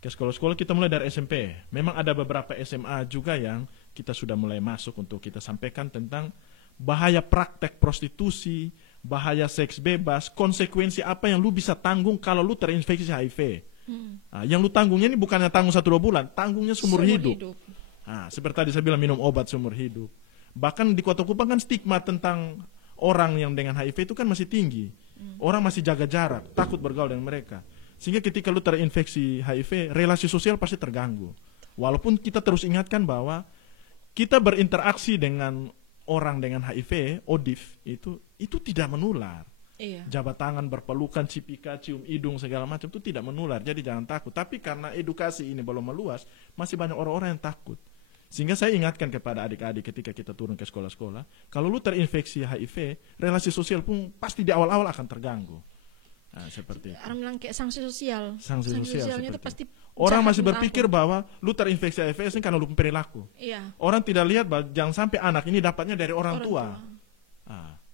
Ke sekolah-sekolah kita mulai dari SMP. Memang ada beberapa SMA juga yang kita sudah mulai masuk untuk kita sampaikan tentang bahaya praktek prostitusi, bahaya seks bebas, konsekuensi apa yang lu bisa tanggung kalau lu terinfeksi HIV. Yang lu tanggungnya ini bukannya tanggung 1-2 bulan, tanggungnya seumur hidup. Seperti tadi saya bilang minum obat seumur hidup, Bahkan di Kota Kupang kan stigma tentang orang yang dengan HIV itu kan masih tinggi. Orang masih jaga jarak, takut bergaul dengan mereka. Sehingga ketika lu terinfeksi HIV, relasi sosial pasti terganggu. Walaupun kita terus ingatkan bahwa kita berinteraksi dengan orang dengan HIV, ODIF, itu tidak menular. Iya. Jabat tangan, berpelukan, cipika, cium hidung, segala macam itu tidak menular. Jadi jangan takut. Tapi karena edukasi ini belum meluas, masih banyak orang-orang yang takut. Sehingga saya ingatkan kepada adik-adik ketika kita turun ke sekolah-sekolah, kalau lu terinfeksi HIV, relasi sosial pun pasti di awal-awal akan terganggu. Nah, seperti itu. Orang bilang kayak sanksi sosial. Sanksi sosialnya itu pasti orang masih berpikir bahwa lu terinfeksi HIV ini karena lu perilaku. Iya. Orang tidak lihat bahwa jangan sampai anak ini dapatnya dari orang tua.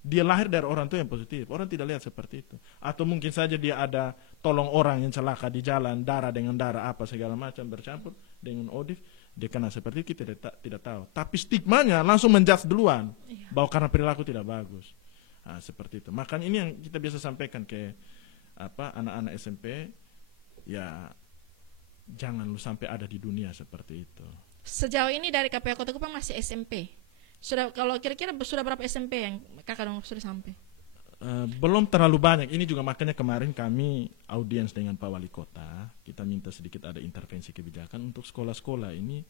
Dia lahir dari orang tua yang positif. Orang tidak lihat seperti itu. Atau mungkin saja dia ada tolong orang yang celaka di jalan, darah dengan darah apa segala macam bercampur dengan ODIF. Dia kena seperti itu, kita tidak tahu. Tapi stigmanya langsung menjudge duluan. Iya. Bahwa karena perilaku tidak bagus. Seperti itu. Makanya ini yang kita biasa sampaikan ke anak-anak SMP, ya jangan lu sampai ada di dunia seperti itu. Sejauh ini dari KPA Kota Kupang masih SMP. Kalau kira-kira sudah berapa SMP yang kakak dong sudah sampai? Belum terlalu banyak. Ini juga makanya kemarin kami audiens dengan Pak Wali Kota, kita minta sedikit ada intervensi kebijakan untuk sekolah-sekolah ini.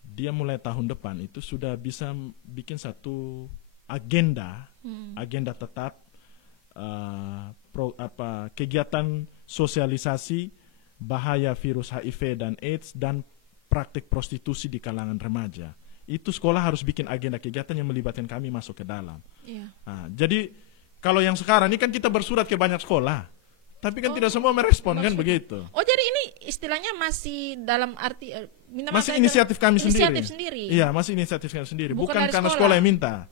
Dia mulai tahun depan itu sudah bisa bikin satu agenda tetap kegiatan sosialisasi bahaya virus HIV dan AIDS dan praktik prostitusi di kalangan remaja. Itu sekolah harus bikin agenda kegiatan yang melibatkan kami masuk ke dalam. Iya. Jadi kalau yang sekarang ini kan kita bersurat ke banyak sekolah, tapi kan tidak semua merespon kan begitu. Oh jadi ini istilahnya masih dalam arti masih inisiatif kami sendiri. Iya, masih inisiatif kami sendiri. Bukan karena sekolah yang minta.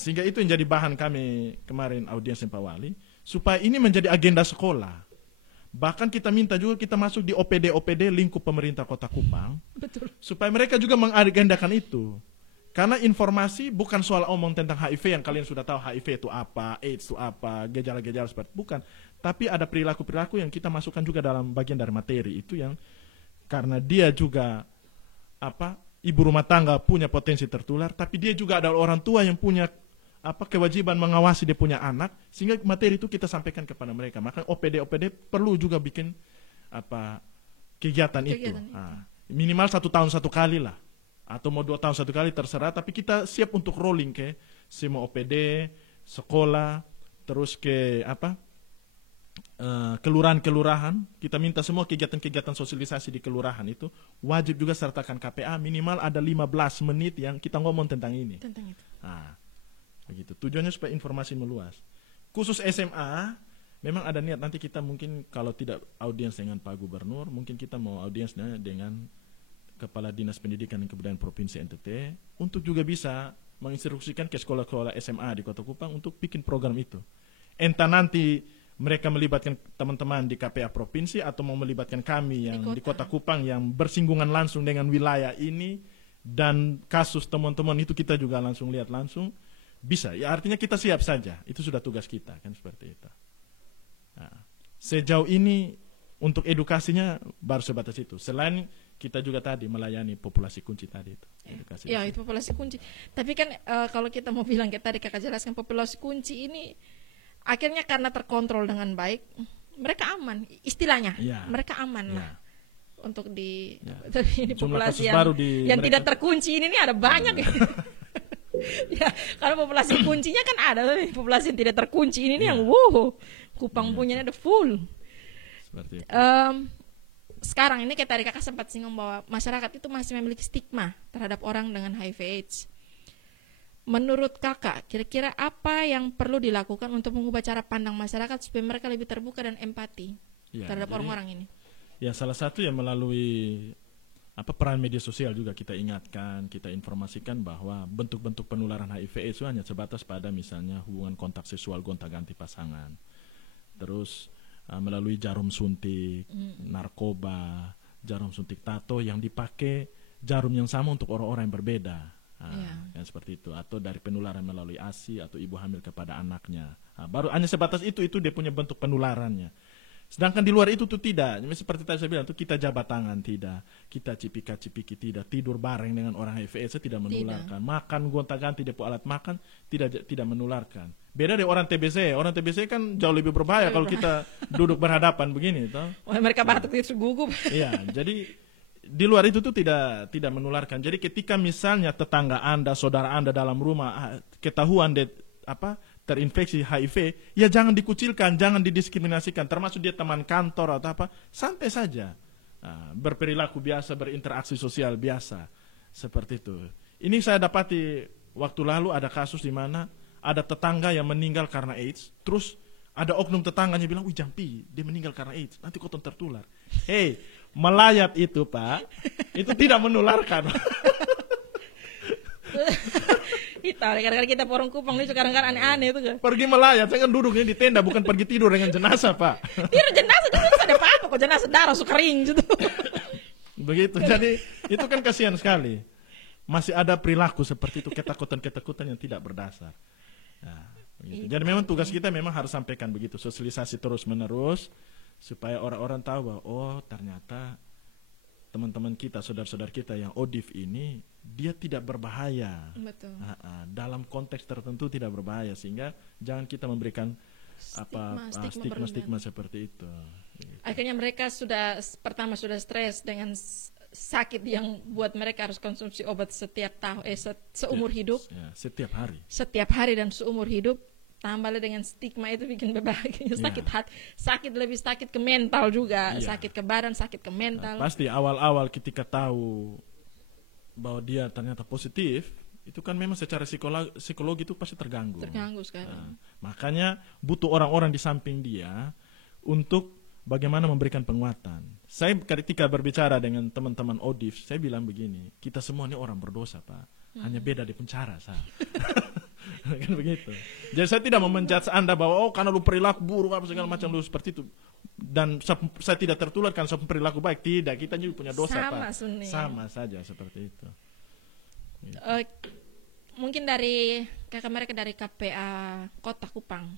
Sehingga itu yang jadi bahan kami kemarin audiens Pak Wali, supaya ini menjadi agenda sekolah. Bahkan kita minta juga kita masuk di OPD lingkup pemerintah Kota Kupang. Betul. Supaya mereka juga mengagendakan itu. Karena informasi bukan soal omong tentang HIV yang kalian sudah tahu HIV itu apa, AIDS itu apa, gejala-gejala seperti itu. Bukan. Tapi ada perilaku-perilaku yang kita masukkan juga dalam bagian dari materi. Itu yang karena dia juga ibu rumah tangga punya potensi tertular, tapi dia juga adalah orang tua yang punya kewajiban mengawasi dia punya anak, sehingga materi itu kita sampaikan kepada mereka. Maka OPD perlu juga bikin kegiatan itu. Minimal 1 tahun 1 kali lah, atau mau 2 tahun 1 kali terserah. Tapi kita siap untuk rolling ke semua OPD, sekolah, terus ke kelurahan. Kita minta semua kegiatan-kegiatan sosialisasi di kelurahan itu wajib juga sertakan KPA. Minimal ada 15 menit yang kita ngomong tentang ini. Tentang itu. Begitu. Tujuannya supaya informasi meluas. Khusus SMA, memang ada niat nanti kita mungkin kalau tidak audiens dengan Pak Gubernur, mungkin kita mau audiensnya dengan Kepala Dinas Pendidikan dan Kebudayaan Provinsi NTT untuk juga bisa menginstruksikan ke sekolah-sekolah SMA di Kota Kupang untuk bikin program itu. Entah nanti mereka melibatkan teman-teman di KPA Provinsi atau mau melibatkan kami yang di Kota Kupang yang bersinggungan langsung dengan wilayah ini, dan kasus teman-teman itu kita juga langsung lihat langsung. Bisa, ya artinya kita siap saja. Itu sudah tugas kita, kan seperti itu. Sejauh ini untuk edukasinya baru sebatas itu. Selain kita juga tadi melayani populasi kunci tadi itu. Ya, itu populasi kunci. Tapi kan kalau kita mau bilang kayak tadi kakak jelaskan, populasi kunci ini akhirnya karena terkontrol dengan baik, mereka aman. Istilahnya, mereka aman lah. Untuk di populasi yang tidak terkunci ini ada banyak. Ya, karena populasi kuncinya kan ada, populasi yang tidak terkunci ini yang Kupang punya ada full. Seperti itu. Sekarang ini kayak tadi kakak sempat singgung bahwa masyarakat itu masih memiliki stigma terhadap orang dengan HIV/AIDS. Menurut kakak, kira-kira apa yang perlu dilakukan untuk mengubah cara pandang masyarakat supaya mereka lebih terbuka dan empati terhadap orang-orang ini? Ya, salah satu yang melalui peran media sosial juga kita ingatkan, kita informasikan bahwa bentuk-bentuk penularan HIV/AIDS itu hanya sebatas pada misalnya hubungan kontak seksual gonta-ganti pasangan. Terus melalui jarum suntik, narkoba, jarum suntik tato yang dipakai jarum yang sama untuk orang-orang yang berbeda. Yang seperti itu, atau dari penularan melalui ASI atau ibu hamil kepada anaknya. Baru hanya sebatas itu dia punya bentuk penularannya. Sedangkan di luar itu tuh tidak. Seperti tadi saya bilang tuh kita jabat tangan tidak, kita cipika-cipiki tidak, tidur bareng dengan orang HIV/AIDS tidak menularkan. Makan gonta-ganti depo alat makan tidak menularkan. Beda deh orang TBC. Orang TBC kan jauh lebih berbahaya kalau kita duduk berhadapan begini toh. Oh, mereka batuk itu gugup. Iya, jadi di luar itu tuh tidak menularkan. Jadi ketika misalnya tetangga Anda, saudara Anda dalam rumah ketahuan terinfeksi HIV, ya jangan dikucilkan, jangan didiskriminasikan, termasuk dia teman kantor atau apa, santai saja. Berperilaku biasa, berinteraksi sosial biasa. Seperti itu. Ini saya dapati waktu lalu ada kasus di mana ada tetangga yang meninggal karena AIDS, terus ada oknum tetangganya bilang, "Wih Jampi, dia meninggal karena AIDS, nanti kau tertular." Hei, melayat itu Pak, itu tidak menularkan. Kita, kadang-kadang kita porong Kupang ini sekarang kan aneh-aneh itu kan. Pergi melayat, saya kan duduknya di tenda, bukan pergi tidur dengan jenazah Pak. Tidur jenazah itu ada apa-apa kok, jenazah darah suka kering gitu. Begitu, jadi itu kan kasihan sekali. Masih ada perilaku seperti itu, ketakutan-ketakutan yang tidak berdasar. Nah, begitu. Jadi memang tugas kita memang harus sampaikan begitu, sosialisasi terus-menerus, supaya orang-orang tahu bahwa oh ternyata teman-teman kita, saudara-saudara kita yang ODIF ini, dia tidak berbahaya. Betul. Dalam konteks tertentu tidak berbahaya, sehingga jangan kita memberikan stigma seperti itu. Gitu. Akhirnya mereka sudah stres dengan sakit yang buat mereka harus konsumsi obat setiap tahun, seumur hidup. Ya, setiap hari. Setiap hari dan seumur hidup. Tambah dengan stigma itu bikin berbahagia. Sakit hati, lebih sakit ke mental juga, sakit ke badan, sakit ke mental. Pasti awal-awal ketika tahu bahwa dia ternyata positif, itu kan memang secara psikologi itu pasti terganggu. Terganggu sekarang. Makanya butuh orang-orang di samping dia untuk bagaimana memberikan penguatan. Saya ketika berbicara dengan teman-teman ODIF, saya bilang begini, kita semua ini orang berdosa Pak, hanya beda di penjara kan begitu. Jadi saya tidak menjudge Anda bahwa karena lu perilaku buruk apa segala macam lu seperti itu, dan saya tidak tertular kan perilaku baik, tidak, kita juga punya dosa Pak. Sama saja seperti itu. Gitu. Mungkin dari kakak mereka dari KPA Kota Kupang,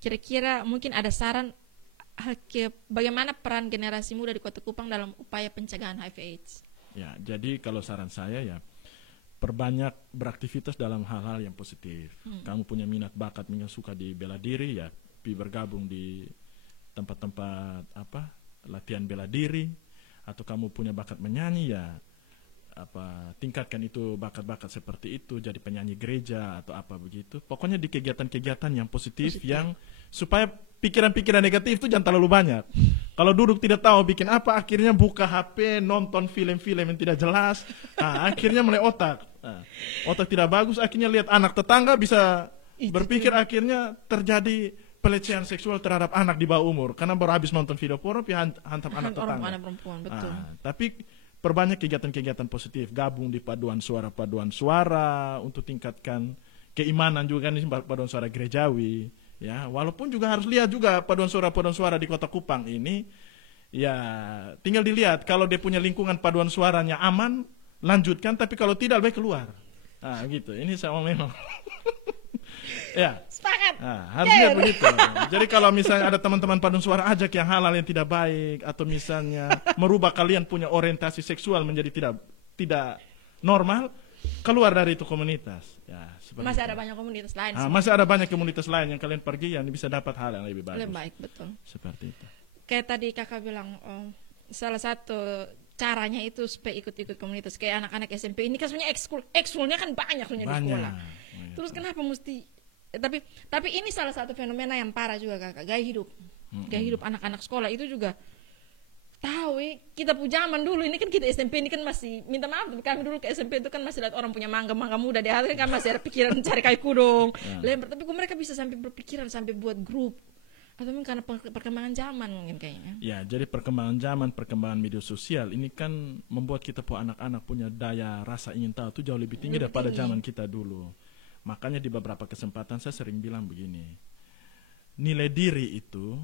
kira-kira mungkin ada saran bagaimana peran generasi muda di Kota Kupang dalam upaya pencegahan HIV/AIDS? Ya, jadi kalau saran saya ya perbanyak beraktivitas dalam hal-hal yang positif. Kamu punya minat bakat, suka di bela diri ya, bergabung di tempat-tempat latihan bela diri, atau kamu punya bakat menyanyi ya tingkatkan itu bakat-bakat seperti itu, jadi penyanyi gereja atau apa begitu. Pokoknya di kegiatan-kegiatan yang positif. Yang supaya pikiran-pikiran negatif itu jangan terlalu banyak. Kalau duduk tidak tahu bikin apa, akhirnya buka HP, nonton film-film yang tidak jelas, akhirnya mulai otak tidak bagus, akhirnya lihat anak tetangga bisa berpikir, akhirnya terjadi pelecehan seksual terhadap anak di bawah umur karena baru habis nonton video porno hantam anak tetangga. Anak perempuan, betul. Tapi perbanyak kegiatan-kegiatan positif, gabung di paduan suara untuk tingkatkan keimanan juga nih, paduan suara gerejawi. Ya, walaupun juga harus lihat juga paduan suara di Kota Kupang ini, ya tinggal dilihat kalau dia punya lingkungan paduan suaranya aman, lanjutkan, tapi kalau tidak baik keluar. Gitu. Ini sama memang. Ya. Sepakat. Harusnya begitu. Jadi kalau misalnya ada teman-teman paduan suara, ajak yang halal yang tidak baik, atau misalnya merubah kalian punya orientasi seksual menjadi tidak normal, keluar dari itu komunitas. Ya, masih ada banyak komunitas lain. Masih ada banyak komunitas lain yang kalian pergi yang bisa dapat hal yang lebih bagus. Lebih baik, betul. Seperti itu. Kayak tadi kakak bilang, salah satu caranya itu supaya ikut-ikut komunitas. Kayak anak-anak SMP ini kan sebenarnya ekskulnya kan banyak di sekolah. Terus kenapa mesti? Tapi ini salah satu fenomena yang parah juga kakak. Gaya hidup anak-anak sekolah itu juga. Tahu kita punya zaman dulu ini kan kita SMP ini kan masih minta maaf, kami dulu ke SMP itu kan masih lihat orang punya mangga muda di atas kan masih ada pikiran cari kayu kudung lempar, tapi kok mereka bisa sampai berpikiran sampai buat grup, atau mungkin karena perkembangan zaman mungkin kayaknya. Ya, jadi perkembangan zaman, perkembangan media sosial ini kan membuat kita anak-anak punya daya rasa ingin tahu itu jauh lebih tinggi daripada zaman kita dulu. Makanya di beberapa kesempatan saya sering bilang begini, nilai diri itu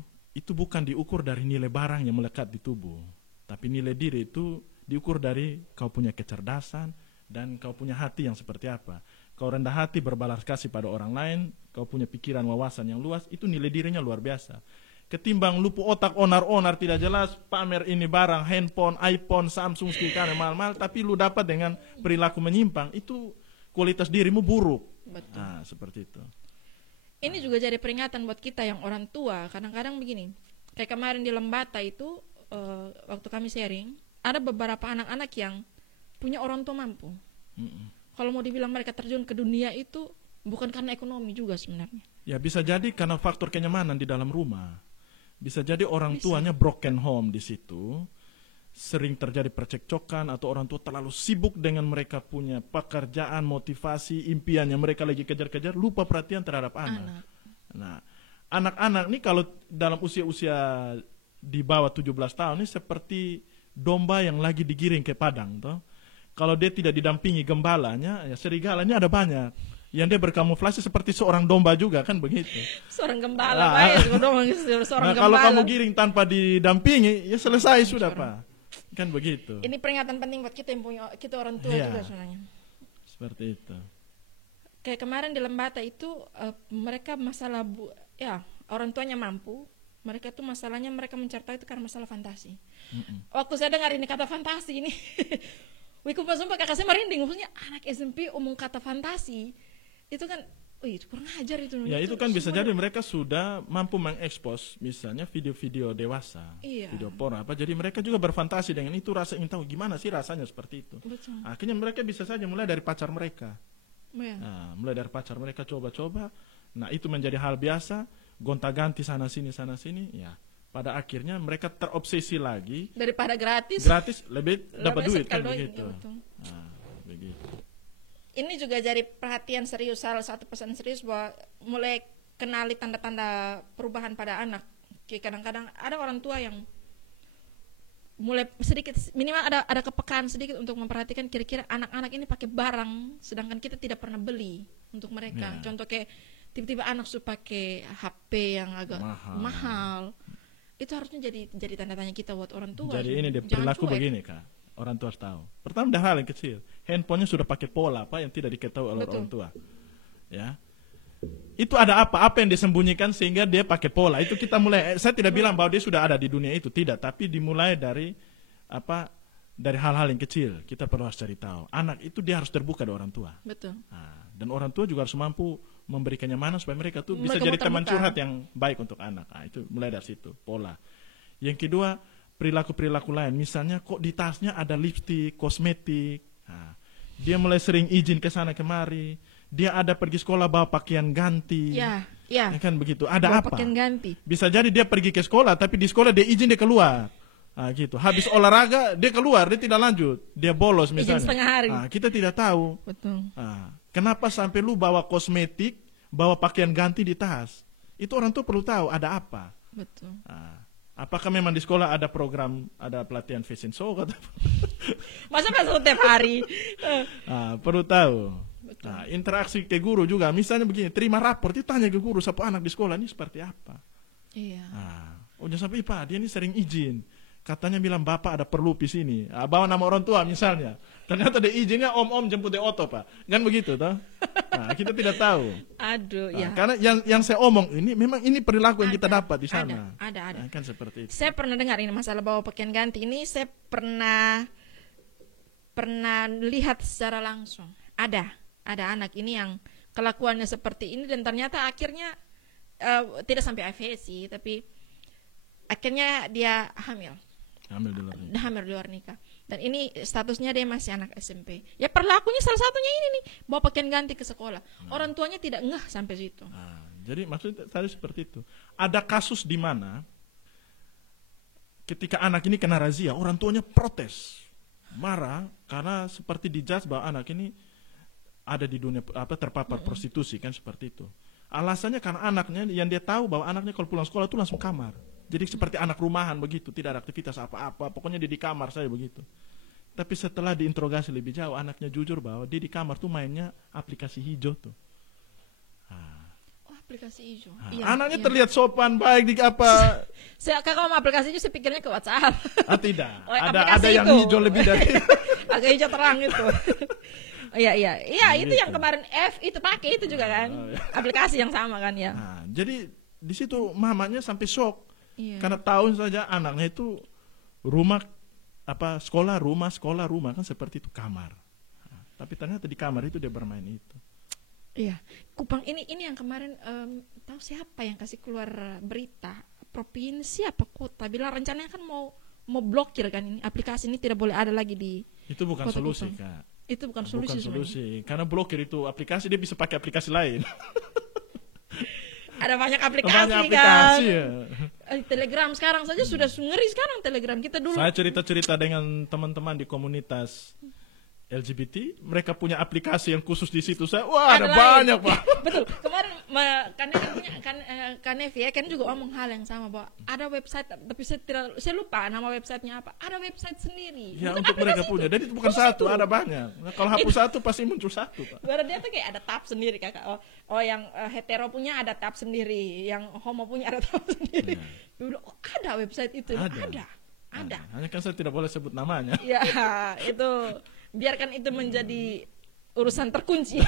bukan diukur dari nilai barang yang melekat di tubuh, tapi nilai diri itu diukur dari kau punya kecerdasan dan kau punya hati yang seperti apa. Kau rendah hati berbalas kasih pada orang lain, kau punya pikiran wawasan yang luas, itu nilai dirinya luar biasa. ketimbang lupu otak onar-onar tidak jelas, pamer ini barang, handphone, iPhone, Samsung sekian mahal-mahal, tapi lu dapat dengan perilaku menyimpang, itu kualitas dirimu buruk. Betul. Nah, seperti itu. Ini juga jadi peringatan buat kita yang orang tua. Kadang-kadang begini, kayak kemarin di Lembata itu, waktu kami sharing, ada beberapa anak-anak yang punya orang tua mampu. Kalau mau dibilang mereka terjun ke dunia itu bukan karena ekonomi juga sebenarnya. Ya bisa jadi karena faktor kenyamanan di dalam rumah. Bisa jadi orang tuanya broken home di situ, sering terjadi percekcokan atau orang tua terlalu sibuk dengan mereka punya pekerjaan, motivasi, impiannya mereka lagi kejar-kejar, lupa perhatian terhadap anak. Nah, anak-anak ini kalau dalam usia-usia di bawah 17 tahun ini seperti domba yang lagi digiring ke padang, toh. Kalau dia tidak didampingi gembalanya, ya serigalanya ada banyak. Yang dia berkamuflase seperti seorang domba juga, kan begitu. Seorang gembala, baik. Seorang gembala. Kalau kamu giring tanpa didampingi, ya selesai sudah, Pak. Kan begitu. Ini peringatan penting buat kita yang punya, kita orang tua juga sebenarnya. Seperti itu. Kayak kemarin di Lembata itu, mereka masalah, orang tuanya mampu, mereka tuh masalahnya mereka mencerita itu karena masalah fantasi. Waktu saya dengar ini kata fantasi ini, wiku sumpah kakak saya merinding, maksudnya anak SMP omong kata fantasi. Itu kan, itu kurang ajar itu. Ya itu kan bisa jadi mereka sudah mampu mengekspos misalnya video-video dewasa, video porno apa. Jadi mereka juga berfantasi dengan itu, rasa ingin tahu gimana sih rasanya seperti itu. Betul. Akhirnya mereka bisa saja mulai dari pacar mereka. Nah, mulai dari pacar mereka coba-coba. Nah itu menjadi hal biasa, gonta-ganti sana sini. Ya pada akhirnya mereka terobsesi lagi. Daripada gratis lebih dapat duit kan begitu. Nah, begitu. Ini juga jadi perhatian serius, salah satu pesan serius bahwa mulai kenali tanda-tanda perubahan pada anak. Kadang-kadang ada orang tua yang mulai sedikit, minimal ada kepekaan sedikit untuk memperhatikan kira-kira anak-anak ini pakai barang, sedangkan kita tidak pernah beli untuk mereka. Contoh kayak tiba-tiba anak suka pakai HP yang agak mahal. Itu harusnya jadi tanda tanya kita buat orang tua. Jadi ini dia perilaku begini, Kak. Orang tua harus tahu. Pertama ada hal yang kecil, handphonenya sudah pakai pola apa yang tidak diketahui oleh orang tua. Ya. Itu ada apa yang disembunyikan sehingga dia pakai pola. Itu kita mulai, saya tidak bilang bahwa dia sudah ada di dunia itu, tidak, tapi dimulai dari dari hal-hal yang kecil. Kita perlu harus cari tahu. Anak itu dia harus terbuka dari orang tua. Betul. Nah, dan orang tua juga harus mampu memberi kenyamanan supaya mereka tuh bisa jadi teman curhat yang baik untuk anak. Nah, itu mulai dari situ, pola. Yang kedua, perilaku-perilaku lain. Misalnya kok di tasnya ada lipstik, kosmetik. Nah, dia mulai sering izin ke sana kemari. Dia ada pergi sekolah bawa pakaian ganti. Ya kan begitu. Ada bawa apa? Pakaian ganti. Bisa jadi dia pergi ke sekolah, tapi di sekolah dia izin dia keluar. Nah, gitu. Habis olahraga dia keluar, dia tidak lanjut. Dia bolos misalnya. Izin setengah hari. Nah, kita tidak tahu. Betul. Nah, kenapa sampai lu bawa kosmetik, bawa pakaian ganti di tas? Itu orang tuh perlu tahu ada apa. Betul. Nah, apakah memang di sekolah ada program, ada pelatihan fashion show atau masa setiap hari? Perlu tahu. Nah, interaksi ke guru juga. Misalnya begini, terima rapor, dia tanya ke guru, siapa anak di sekolah ini seperti apa? Iya. Jangan sampai Pak, dia ini sering izin. Katanya bilang bapak ada perlu di sini. Bawa nama orang tua misalnya. Ternyata dia izinnya om jemput di oto Pak. Kan begitu toh? Nah, kita tidak tahu. Aduh, ya. Karena yang saya omong ini memang ini perilaku yang kita dapat di sana. Ada. Nah, kan seperti itu. Saya pernah dengar ini masalah bawa pakaian ganti ini, saya pernah lihat secara langsung. Ada anak ini yang kelakuannya seperti ini dan ternyata akhirnya tidak sampai IVF sih, tapi akhirnya dia hamil di luar nikah. Dan ini statusnya dia masih anak SMP. Ya perilakunya salah satunya ini nih, bawa pakaian ganti ke sekolah. Orang tuanya tidak ngeh sampai situ. Jadi maksudnya tadi seperti itu. Ada kasus di mana ketika anak ini kena razia, orang tuanya protes, marah karena seperti dijudge bahwa anak ini ada di dunia terpapar prostitusi, kan seperti itu. Alasannya karena anaknya yang dia tahu bahwa anaknya kalau pulang sekolah itu langsung kamar. Jadi seperti anak rumahan begitu, tidak ada aktivitas apa-apa, pokoknya dia di kamar saja begitu. Tapi setelah diinterogasi lebih jauh, anaknya jujur bahwa dia di kamar tuh mainnya aplikasi hijau tuh. Aplikasi hijau. Anaknya terlihat sopan, baik di apa. Kalau mau aplikasi hijau, saya pikirnya ke WhatsApp. Tidak. Ada yang hijau lebih dari. Agak hijau terang itu. Iya, itu yang kemarin F itu pakai itu juga kan. Aplikasi yang sama kan ya. Jadi di situ mamanya sampai shock. Karena tahun saja anaknya itu rumah sekolah rumah kan seperti itu kamar. Tapi ternyata di kamar itu dia bermain itu. Iya, Kupang ini yang kemarin tahu siapa yang kasih keluar berita, provinsi apa kota bilang rencananya kan mau blokir kan ini aplikasi ini tidak boleh ada lagi di. Itu bukan kota solusi, Kupang. Kak. Itu bukan solusi. Karena blokir itu aplikasi dia bisa pakai aplikasi lain. Ada banyak aplikasi kan. Ya. Telegram sekarang saja sudah ngeri sekarang Telegram kita dulu. Saya cerita-cerita dengan teman-teman di komunitas LGBT, mereka punya aplikasi yang khusus di situ. Ada banyak, Pak. Betul. Kemarin Kanevi kan juga ngomong hal yang sama, bahwa ada website tapi saya lupa nama websitenya apa. Ada website sendiri. Ya, untuk mereka punya. Dan itu bukan satu, ada banyak. Nah, kalau hapus satu pasti muncul satu, Pak. Berarti dia tuh kayak ada tab sendiri, Kakak. Oh, yang hetero punya ada tab sendiri, yang homo punya ada tab sendiri. Ada website itu. Ada. Hanya kan saya tidak boleh sebut namanya. Ya, itu biarkan itu menjadi urusan terkunci.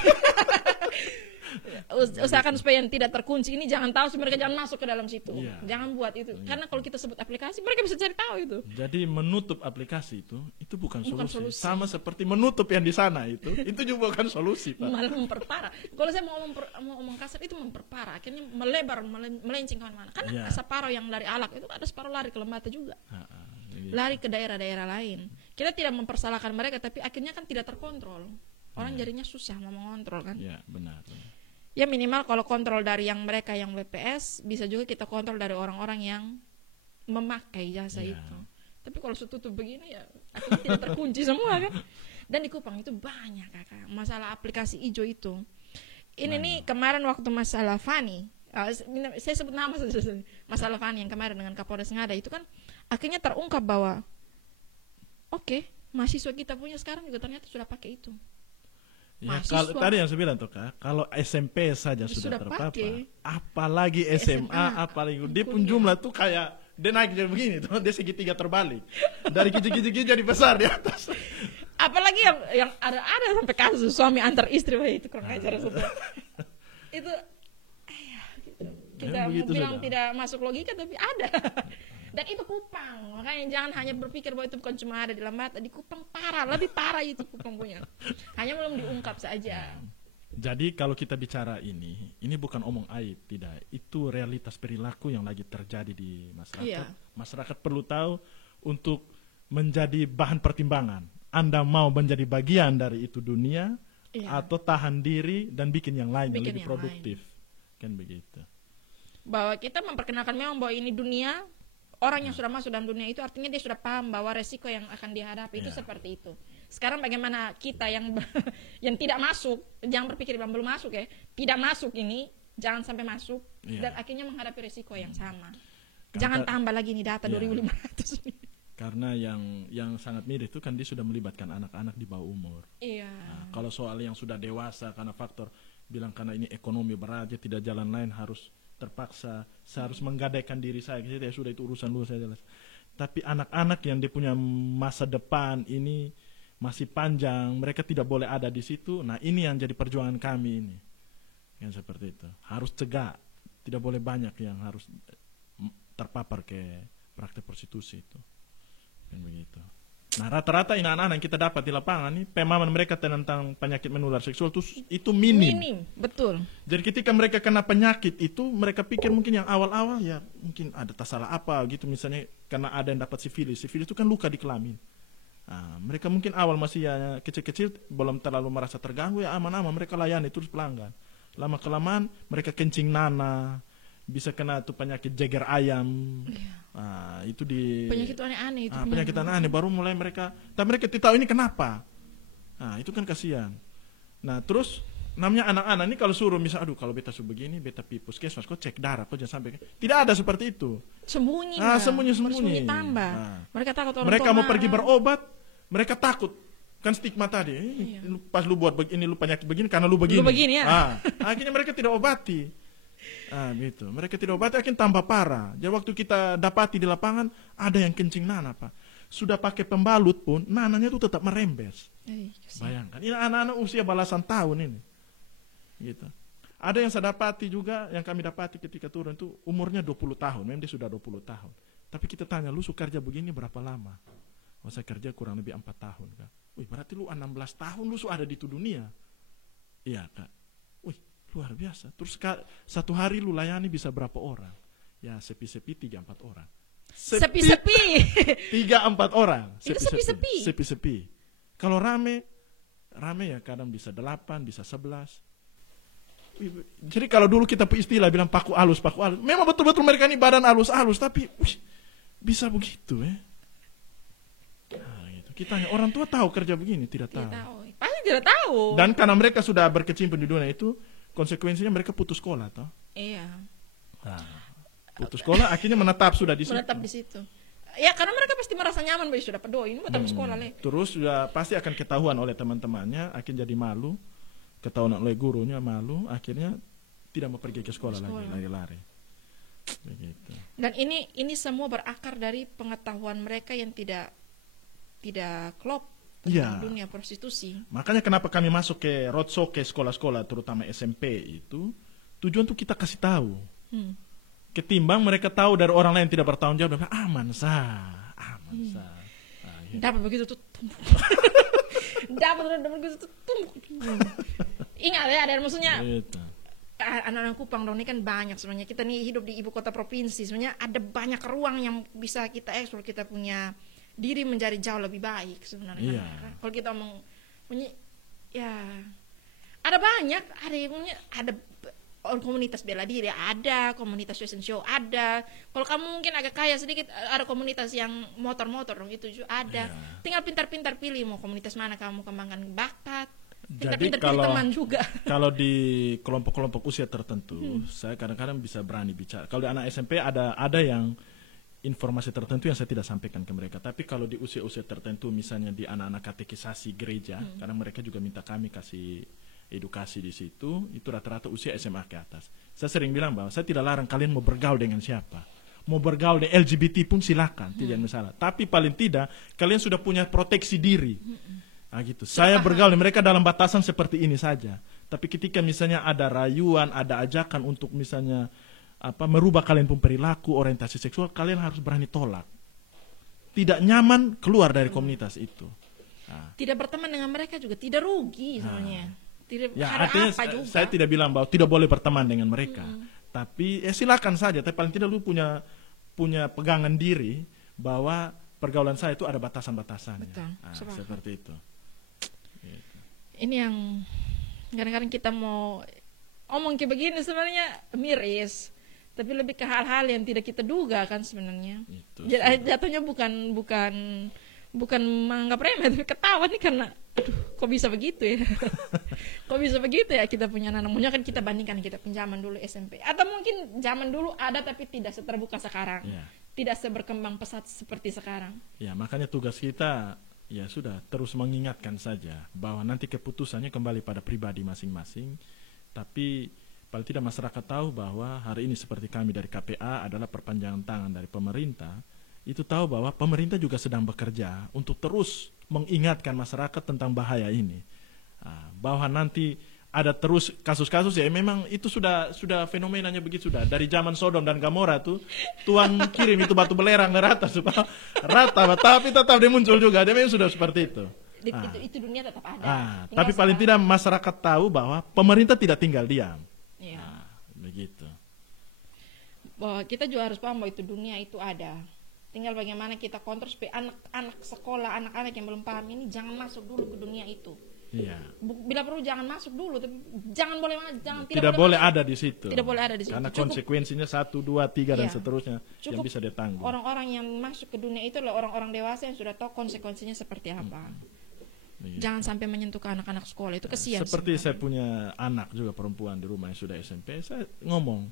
Usahakan supaya yang tidak terkunci ini jangan tahu, mereka jangan masuk ke dalam situ. Jangan buat itu. Karena kalau kita sebut aplikasi, mereka bisa cari tahu itu. Jadi menutup aplikasi itu bukan solusi. Sama seperti menutup yang di sana itu juga bukan solusi, Pak. Malah memperparah. Kalau saya mau ngomong kasar itu memperparah. Akhirnya melebar, melenceng kemana-mana. Karena separuh yang dari Alak itu ada separuh lari ke Lembata juga. Lari ke daerah-daerah lain. Kita tidak mempersalahkan mereka, tapi akhirnya kan tidak terkontrol. Orang jadinya susah mau mengontrol kan. Ya, benar. Ya minimal kalau kontrol dari yang mereka yang WPS, bisa juga kita kontrol dari orang-orang yang memakai jasa itu. Tapi kalau tutup begini ya akhirnya tidak terkunci semua kan. Dan di Kupang itu banyak, Kakak, masalah aplikasi hijau itu. Ini nih kemarin waktu masalah Fani, saya sebut nama saja, masalah Fani yang kemarin dengan Kapolres Ngada itu kan akhirnya terungkap bahwa mahasiswa kita punya sekarang juga ternyata sudah pakai itu. Ya, kalau tadi yang saya bilang tuh, Kak, kalau SMP saja sudah terpapar, apalagi SMA, apalagi dia pun jumlah tuh kayak dia naik jadi begini tuh, dia segitiga terbalik. Dari kecil-kecil jadi besar di atas. Apalagi yang ada sampai kasus suami antar istri, itu kurang ajar sudah. Itu gitu. Kita mau bilang sudah tidak masuk logika tapi ada. Dan itu Kupang, makanya jangan hanya berpikir bahwa itu bukan cuma ada di Lembata, di Kupang parah, lebih parah itu Kupang punya. Hanya belum diungkap saja. Jadi kalau kita bicara ini bukan omong aib, tidak. Itu realitas perilaku yang lagi terjadi di masyarakat. Masyarakat perlu tahu untuk menjadi bahan pertimbangan. Anda mau menjadi bagian dari itu dunia, atau tahan diri dan bikin yang lain yang lebih produktif. Kan begitu. Bahwa kita memperkenalkan memang bahwa ini dunia. Orang yang sudah masuk dalam dunia itu artinya dia sudah paham bahwa resiko yang akan dihadapi itu seperti itu. Sekarang bagaimana kita yang tidak masuk, jangan berpikir belum masuk ya, tidak masuk ini, jangan sampai masuk dan akhirnya menghadapi resiko yang sama. Jangan tambah lagi nih data 2.500 ini. Karena yang sangat mirip itu kan dia sudah melibatkan anak-anak di bawah umur. Nah, kalau soal yang sudah dewasa karena faktor bilang karena ini ekonomi berat, tidak jalan lain harus terpaksa, saya harus menggadaikan diri saya, sudah itu urusan lu saya jelas. Tapi anak-anak yang dia punya masa depan ini masih panjang, mereka tidak boleh ada di situ. Nah ini yang jadi perjuangan kami ini, yang seperti itu. Harus cegah, tidak boleh banyak yang harus terpapar ke praktek prostitusi itu, kan begitu. Nah rata-rata ini anak-anak yang kita dapat di lapangan nih, pemahaman mereka tentang penyakit menular seksual itu minim. Betul. Jadi ketika mereka kena penyakit itu, mereka pikir mungkin yang awal-awal ya mungkin ada salah apa gitu, misalnya karena ada yang dapat sifilis itu kan luka di kelamin. Nah, mereka mungkin awal masih ya kecil-kecil, belum terlalu merasa terganggu, ya aman-aman mereka layani terus pelanggan. Lama-kelamaan mereka kencing nanah, bisa kena tuh penyakit jeger ayam. Nah, itu di penyakit aneh-aneh itu. Penyakit aneh baru mulai mereka, tapi mereka tidak tahu ini kenapa. Nah, itu kan kasihan. Nah, terus namanya anak-anak ini kalau suruh misal kalau beta begini, beta pi puskesmas, kok cek darah, kok jangan sampai. Tidak ada seperti itu. Sembunyi. Sembunyi tambah. Mereka takut orang mereka mau pergi berobat, mereka takut. Kan stigma tadi. Pas lu buat begini, lu penyakit begini karena lu begini. Akhirnya mereka tidak obati. Gitu. Mereka tidak obati, akhirnya tambah parah. Jadi waktu kita dapati di lapangan ada yang kencing nanah, Pak. Sudah pakai pembalut pun nanahnya itu tetap merembes. Bayangkan, ini anak-anak usia belasan tahun ini. Gitu. Ada yang saya dapati juga, yang kami dapati ketika turun itu umurnya 20 tahun, memang dia sudah 20 tahun. Tapi kita tanya, lu suka kerja begini berapa lama? Oh, saya kerja kurang lebih 4 tahun, Kak. Wih, berarti lu 16 tahun lu sudah ada di itu dunia. Iya, Kak. Wih, luar biasa. Terus satu hari lu layani bisa berapa orang? Ya, sepi-sepi 3-4 orang. Sepi-sepi. 3-4 orang. Itu sepi-sepi. Sepi-sepi. Kalau rame ya kadang bisa 8, bisa 11. Jadi kalau dulu kita istilah bilang paku alus. Memang betul-betul mereka ini badan alus-alus, tapi bisa begitu ya. Nah, gitu. Kita hanya orang tua tahu kerja begini, tidak tahu. Pasti tidak tahu. Dan karena mereka sudah berkecimpung di dunia itu, konsekuensinya mereka putus sekolah, toh? Iya. Nah, putus sekolah akhirnya menetap sudah di situ. Menetap di situ. Ya karena mereka pasti merasa nyaman, sudah pedoi ini mau sekolah le. Terus sudah pasti akan ketahuan oleh teman-temannya, akhirnya jadi malu. Ketahuan oleh gurunya malu, akhirnya tidak mau pergi ke sekolah lagi, lari-lari. Begitu. Dan ini semua berakar dari pengetahuan mereka yang tidak klop tentang dunia prostitusi. Makanya kenapa kami masuk ke roadshow ke sekolah-sekolah, terutama SMP itu, tujuan tuh kita kasih tahu. Ketimbang mereka tahu dari orang lain tidak bertanggung jawab, aman sah. Nah, gitu. Dapat begitu tuh. dapat begitu tuh. Ingat ya, ada maksudnya. Gitu. Anak-anak Kupang dong ini kan banyak sebenarnya. Kita nih hidup di ibu kota provinsi, sebenarnya ada banyak ruang yang bisa kita eksplor, kita punya diri menjadi jauh lebih baik sebenarnya. Kalau kita ngomong ya ada banyak, ada komunitas bela diri, ada komunitas fashion show, ada. Kalau kamu mungkin agak kaya sedikit, ada komunitas yang motor-motor dong, itu juga ada. Tinggal pintar-pintar pilih mau komunitas mana kamu kembangkan bakat. Jadi kalau di kelompok-kelompok usia tertentu, saya kadang-kadang bisa berani bicara. Kalau di anak SMP ada yang informasi tertentu yang saya tidak sampaikan ke mereka. Tapi kalau di usia-usia tertentu, misalnya di anak-anak katekisasi gereja, karena mereka juga minta kami kasih edukasi di situ, itu rata-rata usia SMA ke atas. Saya sering bilang bahwa saya tidak larang kalian mau bergaul dengan siapa. Mau bergaul dengan LGBT pun silakan, tidak masalah. Tapi paling tidak kalian sudah punya proteksi diri. Nah, gitu. Saya bergaul dengan mereka dalam batasan seperti ini saja. Tapi ketika misalnya ada rayuan, ada ajakan untuk misalnya merubah kalian pun perilaku, orientasi seksual, kalian harus berani tolak. Tidak nyaman keluar dari komunitas itu. Tidak berteman dengan mereka juga tidak rugi sebenarnya. Artinya saya tidak bilang bahwa tidak boleh berteman dengan mereka. Tapi silakan saja. Tapi paling tidak lu punya pegangan diri bahwa pergaulan saya itu ada batasan-batasannya. Seperti itu. Ini yang kadang-kadang kita mau omong kayak begini sebenarnya miris, tapi lebih ke hal-hal yang tidak kita duga kan sebenarnya. Jatuhnya bukan menganggap remeh, tapi ketawa nih karena kok bisa begitu ya. Kok bisa begitu ya kita punya anak. Maunya kan kita bandingkan kita pinjaman dulu SMP, atau mungkin zaman dulu ada tapi tidak seterbuka sekarang. Tidak seberkembang pesat seperti sekarang. Ya, makanya tugas kita ya sudah terus mengingatkan saja bahwa nanti keputusannya kembali pada pribadi masing-masing. Tapi paling tidak masyarakat tahu bahwa hari ini seperti kami dari KPA adalah perpanjangan tangan dari pemerintah. Itu tahu bahwa pemerintah juga sedang bekerja untuk terus mengingatkan masyarakat tentang bahaya ini. Bahwa nanti ada terus kasus-kasus ya memang itu sudah fenomenanya begitu sudah dari zaman Sodom dan Gomora tuh Tuhan kirim itu batu belerang rata supaya rata, tapi tetap dia muncul juga, dia memang sudah seperti itu. Itu dunia tetap ada. Tapi paling tidak masyarakat tahu bahwa pemerintah tidak tinggal diam. Begitu. Bahwa kita juga harus paham bahwa itu dunia itu ada. Tinggal bagaimana kita kontrol supaya anak-anak sekolah, anak-anak yang belum paham ini jangan masuk dulu ke dunia itu. Bila perlu jangan masuk dulu, tapi tidak boleh ada di situ. Tidak boleh ada di situ. Karena konsekuensinya 1, 2, 3 dan seterusnya yang bisa ditanggung. Orang-orang yang masuk ke dunia itu adalah orang-orang dewasa yang sudah tahu konsekuensinya seperti apa. Jangan sampai menyentuh ke anak-anak sekolah, itu kesian. Seperti saya punya anak juga perempuan di rumah yang sudah SMP, saya ngomong,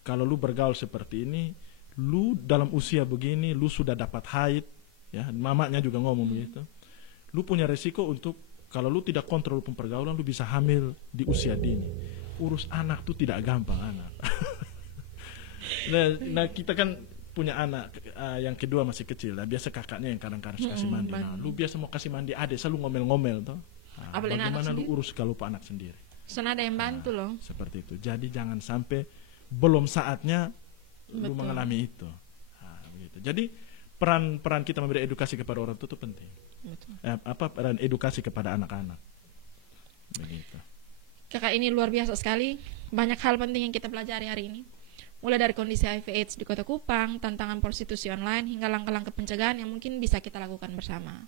kalau lu bergaul seperti ini, lu dalam usia begini, lu sudah dapat haid, ya, mamanya juga ngomong begitu. Lu punya resiko untuk kalau lu tidak kontrol pergaulan, lu bisa hamil di usia dini. Urus anak tuh tidak gampang anak. nah kita kan punya anak yang kedua masih kecil. Biasa kakaknya yang kadang-kadang kasih mandi. Lu biasa mau kasih mandi adik, selalu ngomel-ngomel toh. Bagaimana lu urus kalau anak sendiri? Soalnya ada yang bantu loh. Seperti itu. Jadi jangan sampai belum saatnya lu Betul. mengalami itu. Begitu. Jadi peran kita memberi edukasi kepada orang tua itu penting. Betul. Peran edukasi kepada anak-anak. Begitu. Kakak ini luar biasa sekali. Banyak hal penting yang kita pelajari hari ini. Mulai dari kondisi HIV/AIDS di Kota Kupang, tantangan prostitusi online, hingga langkah-langkah pencegahan yang mungkin bisa kita lakukan bersama.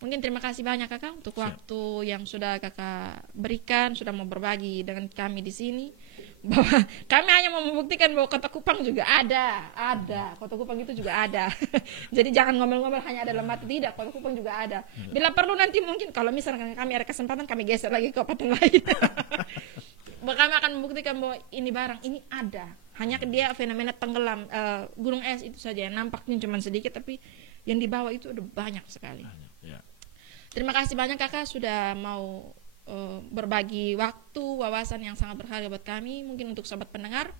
Mungkin terima kasih banyak kakak untuk waktu yang sudah kakak berikan, sudah mau berbagi dengan kami di sini. Bahwa kami hanya mau membuktikan bahwa Kota Kupang juga ada. Kota Kupang itu juga ada. Jadi jangan ngomel-ngomel hanya ada dalam hati, tidak. Kota Kupang juga ada. Bila perlu nanti mungkin kalau misalkan kami ada kesempatan, kami geser lagi ke kabupaten lain. Kami akan membuktikan bahwa ini barang ini ada. Hanya dia fenomena tenggelam gunung es itu saja yang nampaknya cuma sedikit, tapi yang di bawah itu ada banyak sekali. Terima kasih banyak kakak sudah mau berbagi waktu, wawasan yang sangat berharga buat kami. Mungkin untuk sobat pendengar,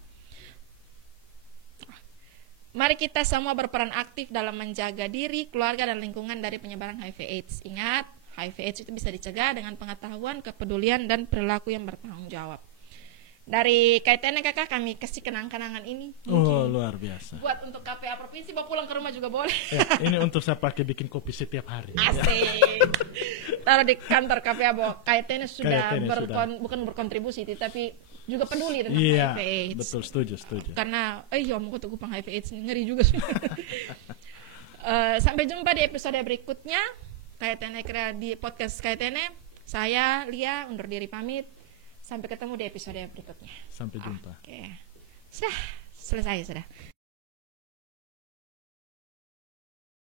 mari kita semua berperan aktif dalam menjaga diri, keluarga, dan lingkungan dari penyebaran HIV/AIDS. Ingat, HIV/AIDS itu bisa dicegah dengan pengetahuan, kepedulian, dan perilaku yang bertanggung jawab. Dari KTN kakak kami kasih kenang-kenangan ini. Oh, luar biasa. Buat untuk KPA provinsi, bawa pulang ke rumah juga boleh. Ini untuk saya pakai bikin kopi setiap hari. Asik. Taruh di kantor KPA bahwa KTN sudah bukan berkontribusi, tapi juga peduli tentang HIV/AIDS. Betul, setuju. Karena, mau Kota Kupang HIV/AIDS ngeri juga. Sampai jumpa di episode berikutnya. KTN di podcast KTN. Saya Lia undur diri pamit. Sampai ketemu di episode berikutnya. Sampai jumpa. Oke. Selesai sudah.